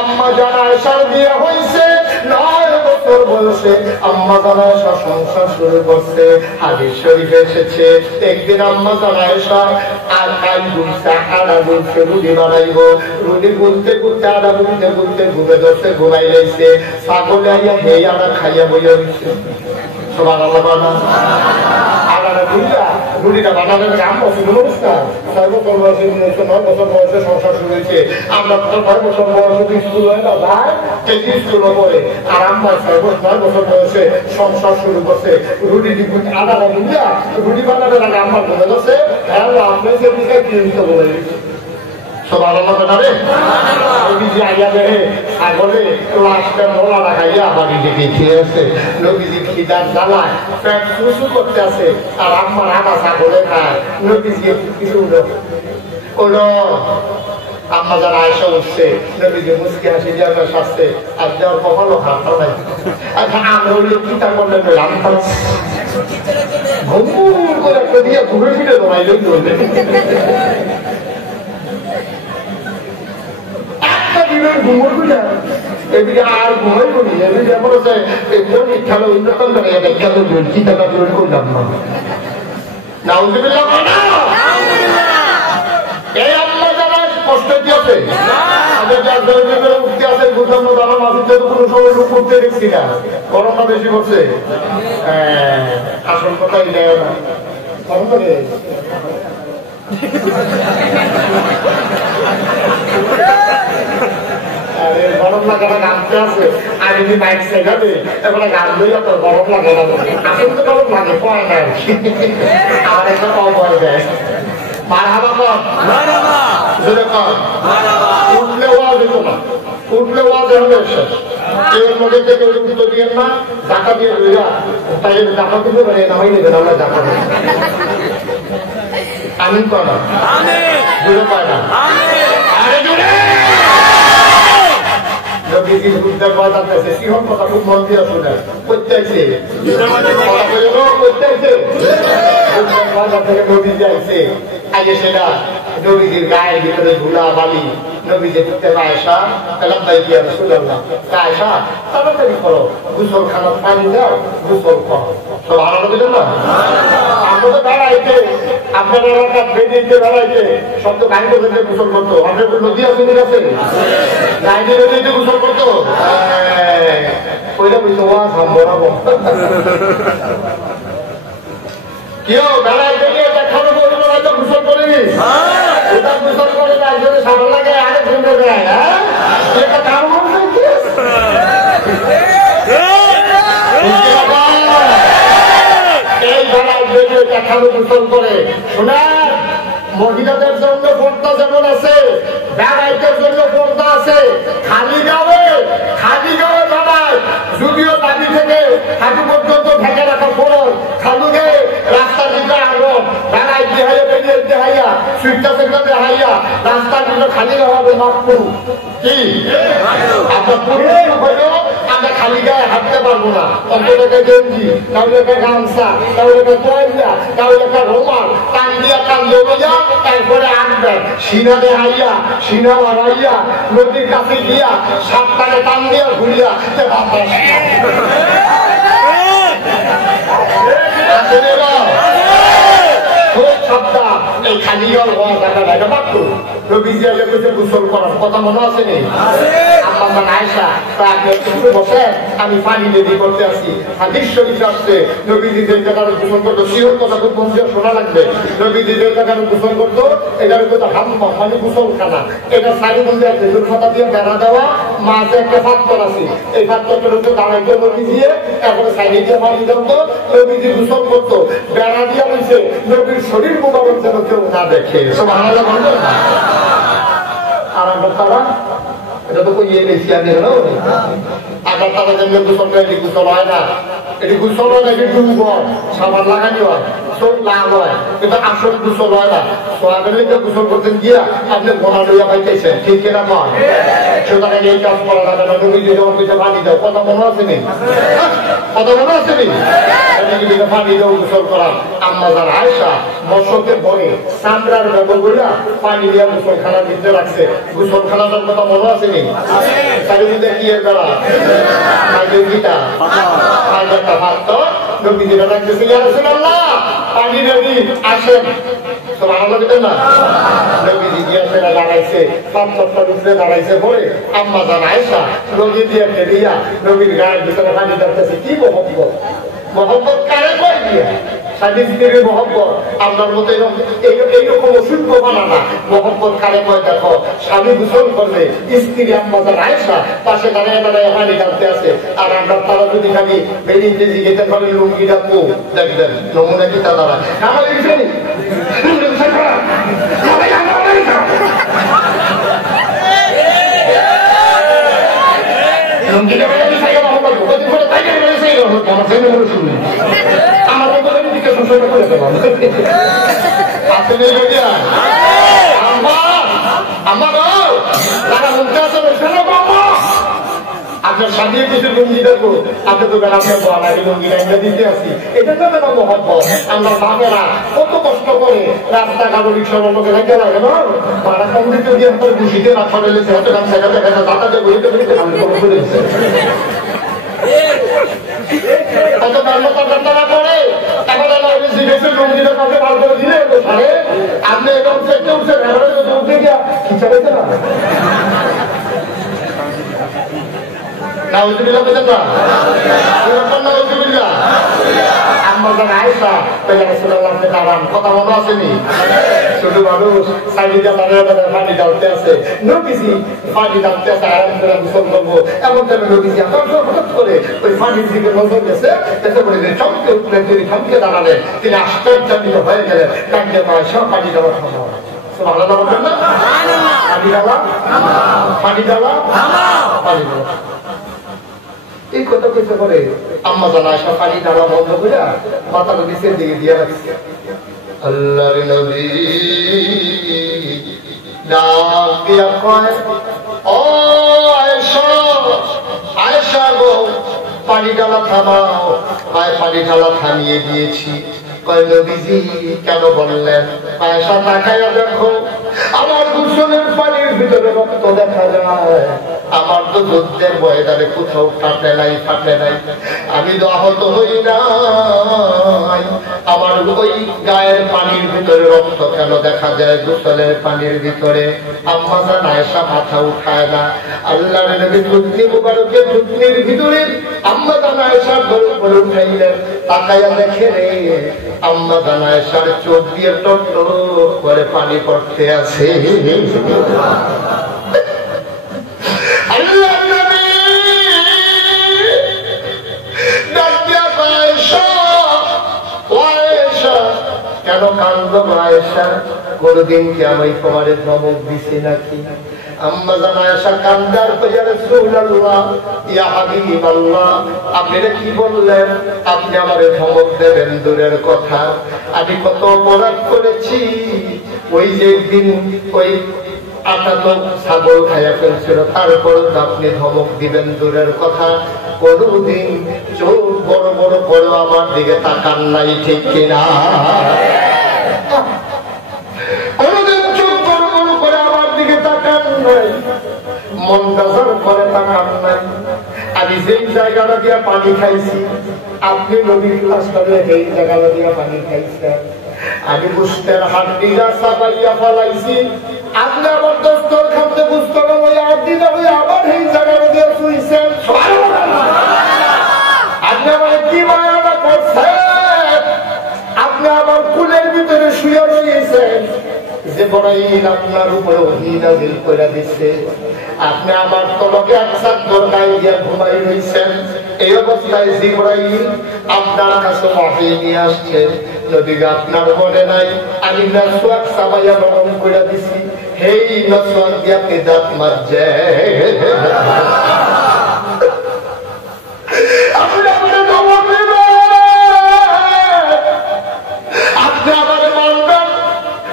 আম্মা জানা আয়েশার বিয়ে হয়েছে 9 বছর বয়সে, আম্মা জানা আয়েশা সংসার শুরু করছে। হাদিস শরীফে এসেছে একদিন আম্মা জানা আয়েশা আর কাল গুনছে, আড়া গুনছে, রুটি বানাইব। রুটি গুনতে গুনতে আড়া গুনতে গুনতে ঘুমে ধরছে, ঘুমাই রয়েছে। ছাগলে আইয়া হে আড়া খাইয়া বইয়া রয়েছে। সুবহানাল্লাহ বানা আড়াটা বুঝলা রুটিটা বানানোর কাম পছন্দ করিস না। 6 বছর বয়সে 9 বছর বয়সে সংসার শুরু হয়েছে। আমরা তো 6 বছর বয়সে স্কুল হয় না ভাই, কেজি স্কুলে পড়ে। আর আমরা 9 বছর বয়সে সংসার শুরু করছে। রুটি আড়াটা বুঝলা রুটি বানানোর আগে আমার মনে করছে হ্যাঁ আপনি সে দিকে কিনতে বলে দিচ্ছে। সুবহানাল্লাহ বানাবে নবীজি আইয়া দেহে ছাগলে লাশটা মোলা লাগাইয়া বাড়ি ডেকে খেয়ে আছে। নবীজি খিদার জ্বালায় পেট সুসু করতে আছে, আর আম্মার আটা ছাগলে খায়। নবীজি কিছু ওলো আম্মা যারা আয়সা উঠছে, নবীজি মুসকি হাসি যাওয়ার শাস্তে আর যাওয়ার কখনো হাত নাই। আচ্ছা আমরা হইলে চিন্তা করলে রান্না ঘুম করে একটা দিয়ে ঘুরে ফিরে দৌড়াইলে এদিকে আর ঘুমাই করি, এদিকে এমন আছে খেলা উন্নতন করে খেলো চিন্তাটা দূর করলাম না। এই আম্মা যারা কষ্ট দিয়েছে মুক্তি আছে বুঝলাম দানা মাসিতে তো কোনো সময় লোক করতে দেখছি না, গরমটা বেশি করছে। আসল কথাই দেয় না গরম লাগাটা গানতে আছে। আর যদি বাইক শেখাবে এবার গান দিলে তো গরম লাগে না, আসলে তো গরম লাগে পয় না। আমার একটা অবয় দেয় মারহাবা কর, উঠলে ওয়াজ হইতো না, উঠলে ওয়াজ হবে শেষ। কেউ মধ্যে থেকে উত্তর দিয়ে না, টাকা দিয়ে রইয়া তাই টাকা দিতে পারে নামাই নেবেন আমরা টাকা দেব। আমি করা জুড়ে পায় না কথা খুব মন দিয়ে শুনে করতেছে নদী যাইছে আগে সেটা নদীর গায়ের ভিতরে ধুলা বালি। নবীজি আয়েশা এলাকায় গিয়ে রাসূলুল্লাহ আয়েশা তাড়াতাড়ি করো, গোসল খানার পানি দাও, গোসল করো। সব আনন্দ দিলেন না? আমরা তো বেড়াইতে আপনার এলাকার বেদিতে বেড়াইতে সব তো গাড়ি নদীতে গোসল করতো। আপনার নদী আছে আছে গাড়ি নদীতে গোসল করতো। ওইটা বুঝতে ওয়া সম্ভব কেউ বেড়াইতে গিয়ে দেখানো বলবো হয়তো গোসল করিনি, ওটা গোসল করে না একজনে সামনে লাগে আরে ঘুমতে দেয়। হ্যাঁ এটা কারণ এই বেড়ায় দেখানো গোসল করে। শোনার মহিলাদের জন্য পর্দা যেমন আছে, বেড়াইতের জন্য পর্দা আছে। খালি গাবে বেড়ায়, যদিও দাবি থেকে হাঁটু পর্যন্ত ঢেকে রাখা ফরজ। খালু গে রাস্তার দিকে আগুন বেড়ায় দেহাইয়া বেরিয়ে দেহাইয়া সুইটটা থেকে দেহাইয়া রাস্তার দিকে খালি হবে মাপু কি আপনার পুরো হইলো আমরা খালি গায়ে হাঁটতে পারবো না। অন্তটাকে গেঞ্জি, কাউকে গামছা, কাউকে তোয়াইয়া, কাউকে রোমাল টান দিয়া টান লইয়া তারপরে আনবেন সিনা দেহাইয়া সিনা মারাইয়া নদীর কাছে গিয়া সাতটাকে টান দিয়া ঘুরিয়া আসলে সপ্তাহ এই খালি জল হওয়া জায়গা এটা পারতো নবীজি আগে কইতে গোসল করার কথা মনে আছে নি আম্মা আয়েশা তা আপনি একটু বসে আমি পানি রেডি করতে আসি হাদিস শরীফে আসছে নবীজি যে জায়গায় গোসল করতো শিওর কথা খুব মন দিয়ে শোনা লাগবে নবীজি যে জায়গায় গোসল করতো এটার কথা হাম্মা মানে গোসলখানা এটা সাইডে আছে দুর্ঘটনা দিয়ে বেড়া দেওয়া মাঝে একটা ফাত্তর আছে এই ফাত্তরটার উপরে দাঁড়াইতে নবীজি তারপরে সাইডে দিয়ে পানি দিতো নবীজি গোসল করতো বেড়া দিয়া বলছে নবীর শরীর মোবারক যেন কেউ না দেখে সুবহানাল্লাহ বলবেন আর আমরা তারা এটা তো কই এনেছি আগে হলো আবার তারা যেমন গোসল করে এটি গোসল হয় না এটি গোসল হয় না এটি ডুব হয় সাবান লাগানি হয় চোখ লাভ হয় কিন্তু আসল গোসল হয় না সোয়াবের লিখে গোসল করতেন গিয়া আপনি গোনা লইয়া পাইতেছেন ঠিক কিনা কন সুতরাং এই কাজ করা যাবে না নবীজি যখন কিছু পানি দাও কথা মনে আছে নি কথা মনে আছে নি পানি দাও গোসল করা আম্মা জান আয়েশা মশকের ভরে চামড়ার ব্যবহার করিয়া পানি দিয়া গোসলখানার ভিতরে রাখছে গোসলখানাটার কথা মনে আছে নি চারিদিকে কি এর দ্বারা গীতা একটা ভাত নবীজিরা ডাকতেছে ইয়া রাসূলুল্লাহ পানি রেডি আসেন সুবহানাল্লাহ বলেন না নবীজি গিয়ে সেটা দাঁড়াইছে পাঁচটার উপরে দাঁড়াইছে পরে আম্মা জান আয়েশা নবী দিয়ে দিয়া নবীর গায়ের ভিতরে পানি ডাকতেছে কি মহব্বত মহব্বত কারে কয় দিয়া স্বামী স্ত্রীর মহব্বত আপনার মতো এইরকম ওষুধ বানা না মহব্বত কারে কয় দেখো স্বামী গোসল করবে স্ত্রী আম্মা জান আয়েশা পাশে দাঁড়ায় দাঁড়ায় পানি ডাকতে আছে আর আমরা তারা যদি খালি বেরিয়ে যেতে পারে লুঙ্গিটা কো দেখবেন নমুনা কি তা দাঁড়ায় আমার বিষয় লুঙ্গিটা বেড়ে সাইকেল মহব্বত কদিন পরে তাই বেড়ে সাইকেল আমার সাইকেল মনে শুনি আমার সংসারটা করে দেবো আসলে আপনার স্বামী কিছু লুঙ্গি দেখো আপনি তো বেলা লুঙ্গিটা দিতে আসি এটা তো বেলা মহব্বত আমরা বাপেরা কত কষ্ট করে রাস্তাঘাট রিক্সা লোকে রেখে লাগে না ভাড়া কম দিতে দিয়ে আপনার খুশিতে রাস্তা ফেলেছে এত গান সেখানে দেখা যায় দাদাতে বইতে বইতে আমি কম করেছে কত ব্যর্থতা করে এখন লুঙ্গিটা কাউকে বার করে দিলে আপনি এরকম চেষ্টা উঠছেন উঠে গিয়া কি চালাইতে না কথা মনে আসেনি ছোট মানুষ সাইডে পানি ডালতে আছে নবীজি পানি ডালতে আছে আরাম করে গোসল করবো এমন যেন নবীজি হঠাৎ করে ওই পানির দিকে নজর গেছে এতে করে চমকে উঠলেন তিনি থমকে দাঁড়ালেন তিনি আশ্চর্যান্বিত হয়ে গেলেন কাঁদতে পায় সব পানি দেওয়ার সময় ভালো বলবেন না পানি ডালা পানি ডালা পানি ডালা এই কথা কইতে করে আম্মা জান আয়েশা পানি ডালা বন্ধ করে মাথাটা নিচের দিকে দিয়ে রাখছে আল্লাহর নবী ডাক দিয়া কয় ও আয়েশা আয়েশা গো পানি ডালা থামাও পানি ডালা থামিয়ে দিয়েছি কয় নবীজি কেন বললেন আয়েশা তাকায়া দেখো আমার গোসলের পানির ভিতরে রক্ত দেখা যায় আমার তো যুদ্ধের ময়দানে কোথাও ফাটে নাই আমি তো আহত হই নাই আমার ওই গায়ের পানির ভিতরে রক্ত কেন দেখা যায় গোসলের পানির ভিতরে আম্মা জান আয়েশা মাথা উঠায় না আল্লাহর নবী থুতনি মুবারকের থুতনির ভিতরে আম্মা জান আয়েশা করে উঠাইলেন তাকায়া দেখে রে আম্মা জান আয়েশার চোখ দিয়ে টপ করে পানি পড়তে আছে আল্লাহর নবী ডাকিয়া আয়েশা ও আয়েশা কেন কাঁদো আয়েশা কোনদিন কি আমি তোমার ধমক দিছি নাকি আম্মা জান আয়েশা কান্দার কইয়া রাসূলুল্লাহ ইয়া হাবিবাল্লাহ আপনি কি বললেন আপনি আমারে ধমক দেবেন দূরের কথা আমি কত অপরাধ করেছি ওই যে দিন ওই আটা তো ছাগল খাইয়া ফেলছিল তারপর আপনি ধমক দিবেন দূরের কথা কোনদিন চোখ বড় বড় করে আমার দিকে তাকান নাই ঠিক কিনা কোনদিন চোখ বড় বড় করে আমার দিকে তাকান নাই মন দাজার করে তাকান নাই আমি যেই জায়গাটা দিয়া পানি খাইছি আপনি নবীর ক্লাসটা এই জায়গাটা দিয়া পানি খাইছেন আমি গোস্তের হাড্ডিটা চাপাইয়া ফেলাইছি আপনি আমার দোস্তর খাতে বুঝতে ওই হাড্ডিটা ওই আবার এই জায়গায় দিয়ে শুইছেন আপনি আমার কি মায়াটা করছেন আপনি আমার কুলের ভিতরে শুয়ে রয়েছেন যে বড়াইল আপনার উপরে অহিনাজিল করে দিচ্ছে আপনি আমার তলকে এক চাদর গায়ে দিয়ে ঘুমাই রয়েছেন এই অবস্থায় জিবরাইল আপনার কাছে ওহী নিয়ে আসছে নবী আপনার মনে নাই আমি নসওয়াক সাবাইয়া নরম করে দিছি হেই নসওয়াক দিয়া পেদাত মারজে আপনি আমারে খবর দিবেন আপনি আমারে মানবেন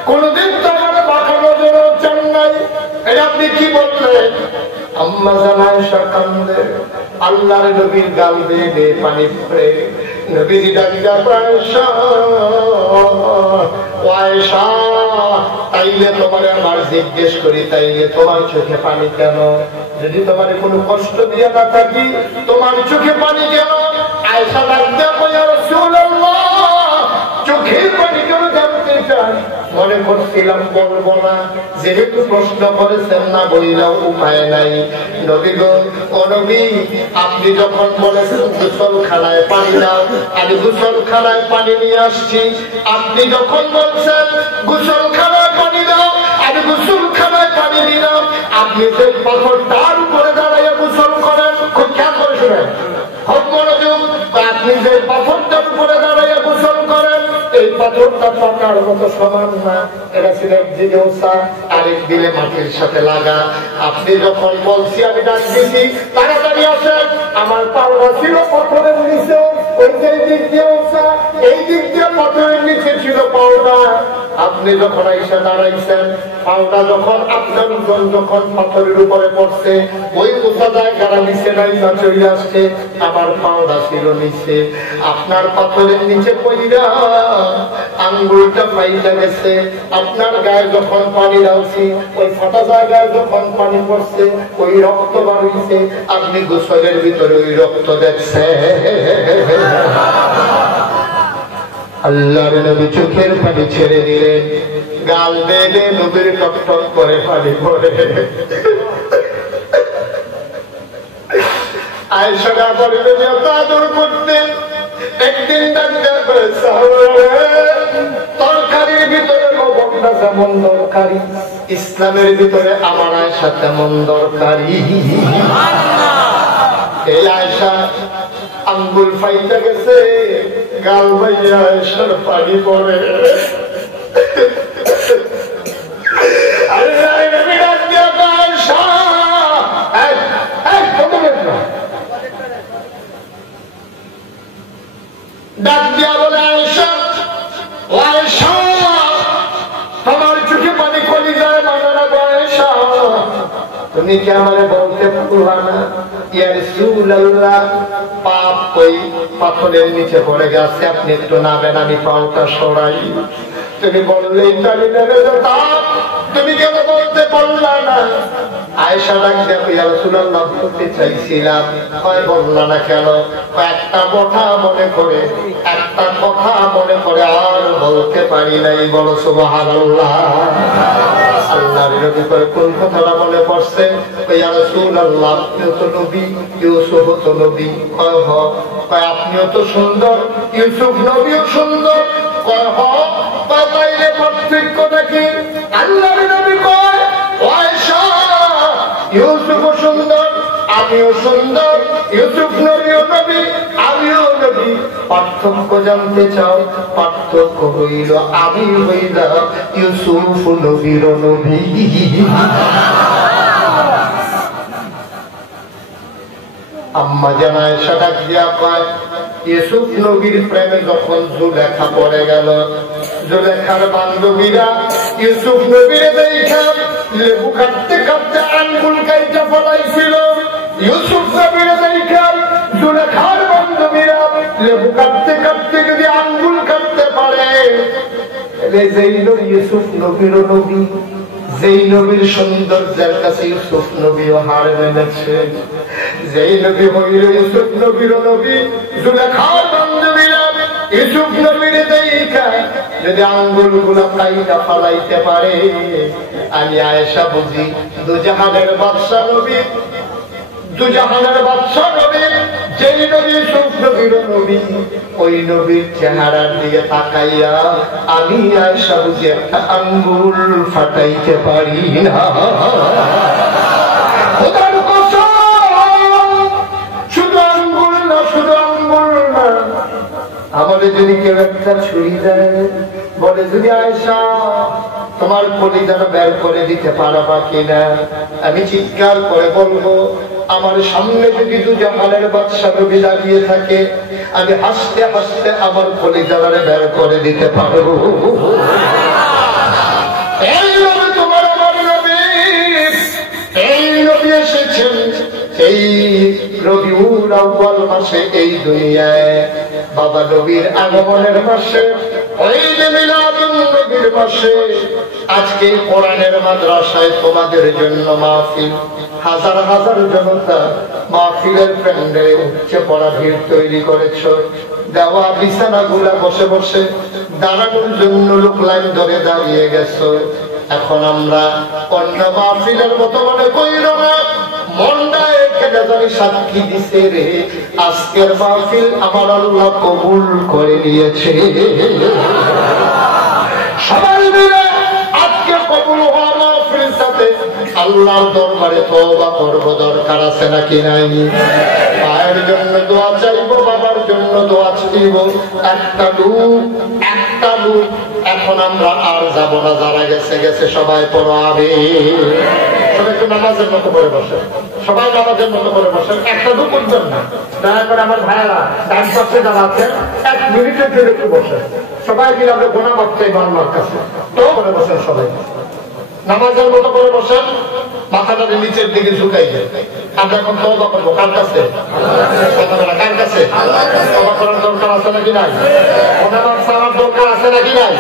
কোনদিন তো আমারে বাঁকানোর জন্য চান নাই এটা আপনি কি বললেন আম্মা জানায় সকালে আল্লাহর নবীর গাল বেয়ে পানি পড়ে নবীর ডাকিয়া পয়সা পয়সা তাইলে তোমার আমার জিজ্ঞেস করি তাইলে তোমার চোখে পানি কেন যদি তোমার কোনো কষ্ট দিয়ে না থাকি তোমার চোখে পানি কেন আয়েশা ডাকতে কইয়া রাসূলুল্লাহ চোখের পানি কেন জানতে চাই মনে করছিলাম বলবো না যেহেতু প্রশ্ন করেছেন না বলিলাম উপায় নাই নবী গো ও নবী আপনি যখন বলেছেন গোসলখানায় পানি দাও আমি গোসলখানায় পানি নিয়ে আসছি আপনি যখন বলছেন গোসলখানায় পানি দাও আমি গোসলখানায় পানি দিলাম আপনি সেই পাথরটার উপরে দাঁড়াইয়া গোসল করেন খুব খেয়াল করে শুনেন খুব মনোযোগ আপনি যে পাথরটার উপরে দাঁড়াইয়া গোসল করেন এই পাথরটা পাকার মতো সমান না এটা ছিল একদিকে ওসা আরেক দিলে মাটির সাথে লাগা আপনি যখন বলছি আমি ডাক দিছি তাড়াতাড়ি আসেন আমার পাওয়া ছিল পাথরের নিচে ওই যে দিক দিয়ে ওসা এই দিক দিয়ে পাথরের নিচে ছিল পাওনা আপনি যখন এসে দাঁড়াইছেন পাওনা যখন আপনার যখন পাথরের উপরে পড়ছে ওই ওসা জায়গাটা নিচে নাই না চলে আসছে আমার পাওনা ছিল নিচে আপনার পাথরের নিচে পড়িয়া আঙ্গুলটা পাইলা গেছে আপনার গায়ে যখন পানি ডালছি ওই ফাটা জায়গায় যখন পানি পড়ছে ওই রক্ত বার হইছে আপনি গোসলের ভিতরে ওই রক্ত দেখছে আল্লাহর নবী চোখের পানি ছেড়ে দিলেন গাল বেয়ে নবীর টক টক করে পানি পড়ে আয়েশা পরিবে আদর করতেন একদিন তরকারির ভিতরে লবণটা যেমন দরকারি ইসলামের ভিতরে আমার আয়েশা তেমন দরকারি এই আয়েশা আঙ্গুল ফাইতে গেছে গাল ভাইয়া আয়েশার পানি পড়ে ডাক দিয়া বলে আয়েশা ও আয়েশা তোমার চোখে পানি কলি যায় মানারা আয়েশা তুমি কি আমারে বলতে পারবা না ইয়া রাসূলুল্লাহ পাপ কই পাথরের নিচে পড়ে গেছে আপনি একটু নাবেন আমি পাওটা সরাই তুমি বললেই জানি নেবে তা তুমি কেন বলতে পারলা না আয়েশা ডাক দেখো ইয়া রাসূলুল্লাহ বলতে চাইছিলাম কয় বললা না কেন একটা কথা মনে করে আর বলতে পারি নাই বলো সুবহানাল্লাহ আল্লাহর নবী কয় কোন কথাটা মনে পড়ছে ইয়া রাসূলুল্লাহ তো নবী ইউসুফ তো নবী কয় হ কয় আপনিও তো সুন্দর ইউসুফ নবীও সুন্দর কয় হ তাইলে পার্থক্য নাকি আল্লাহর নবী কয় আয়েশা ইউসুফ সুন্দর আমিও সুন্দর ইউসুফ নবীও নবী আমিও নবী পার্থক্য জানতে চাও পার্থক্য হইল আমি হইলাম ইউসুফ নবীর নবী আম্মা জানায় সাদাক দিয়া কয় ইউসুফ নবীর প্রেমে যখন জুলেখা পড়ে গেল জুলেখার বান্ধবীরা ইউসুফ নবীর দেখা লেবু কাটতে কাটতে আঙ্গুল কাইটা ফলাইছিল ইউসুফ নবীর দেখা জুলেখার বান্ধবীরা লেবু কাটতে কাটতে যদি আঙ্গুল কাটতে পারে যেই ইউসুফ নবীর নবী যেই নবীর সৌন্দর্যের কাছে ইউসুফ নবীও হার মেনেছে যেই নবী হইল ইউসুফ নবীর নবী জুলেখার বান্ধবীরা ইউসুফ নবীর দেখা যদি আঙ্গুলগুলো কাইটা ফালাইতে পারে, আমি আয়েশা বুঝি দুজাহানের বাদশা নবী, দুজাহানের বাদশা নবী, যেই নবী ইউসুফ নবীর নবী, ওই নবীর চেহারার দিকে তাকাইয়া আমি আয়েশা বুঝি একটা আঙ্গুল ফাটাইতে পারি না। খোদার কসম, শুধু আঙ্গুল না, শুধু আঙ্গুল না, আমাদের যদি কেউ একটা ছুরি দেয়, বলে যদি আয়েশা তোমার কলিজাটা বের করে দিতে পারবা কিনা, আমি চিৎকার করে বলবো আমার সামনে যদি দুজাহানের বাদশা নবী দাঁড়িয়ে থাকে, আমি হাসতে হাসতে আমার কলিজাটা বের করে দিতে পারবো। এই নবী তোমার আমার নবী, এই নবী এসেছেন এই রবিউল আউয়াল মাসে এই দুনিয়ায়, বাবা নবীর আগমনের মাসে, ওই যে মিলাদুন নবীর মাসে। আজকে কোরআনের মাদ্রাসায় তোমাদের জন্য মাহফিল, হাজার হাজার জনতা মাহফিলের প্যান্ডেলে উঠছে পড়া ভিড় তৈরি করেছ, দেওয়া বিছানা গুলা বসে বসে দাঁড়ানোর জন্য লোক লাইন ধরে দাঁড়িয়ে গেছো। এখন আমরা অন্য মাহফিলের মতো মনে কইর না, মনটা এখানে জানি সাক্ষী দিছে রে, আজকের মাহফিল আমার আল্লাহ কবুল করে নিয়েছে। সবাই মিলে আজকে কবুল হওয়া মাহফিল সাথে আল্লাহর দরবারে তওবা করব, দরকার আছে নাকি নাই? মায়ের জন্য দোয়া চাইবো, বাবার জন্য দোয়া চাইব। একটা লোক এখন আমরা আর যাব না, যারা গেছে গেছে, সবাই পড়ো আমিন। সবাই একটু নামাজের মতো করে বসে, সবাই নামাজের মতো করে বসেন, একটা লোক উঠবেন না, দয়া করে আমার ভাইয়েরা ডান পাশে যারা আছেন 1 মিনিটের জন্য একটু বসেন, সবাই মিলে আমরা গোনা মাপ চাইবো আল্লাহর কাছে। তো করে বসেন, সবাই নামাজের মতো করে বসেন, মাথাটা নিচের দিকে ঝুঁকাই যায়। আমরা এখন তওবা করবো কার কাছে? কার কাছে? তওবা করার দরকার আছে নাকি নাই? গোনা মাপ চাওয়ার দরকার আছে নাকি নাই?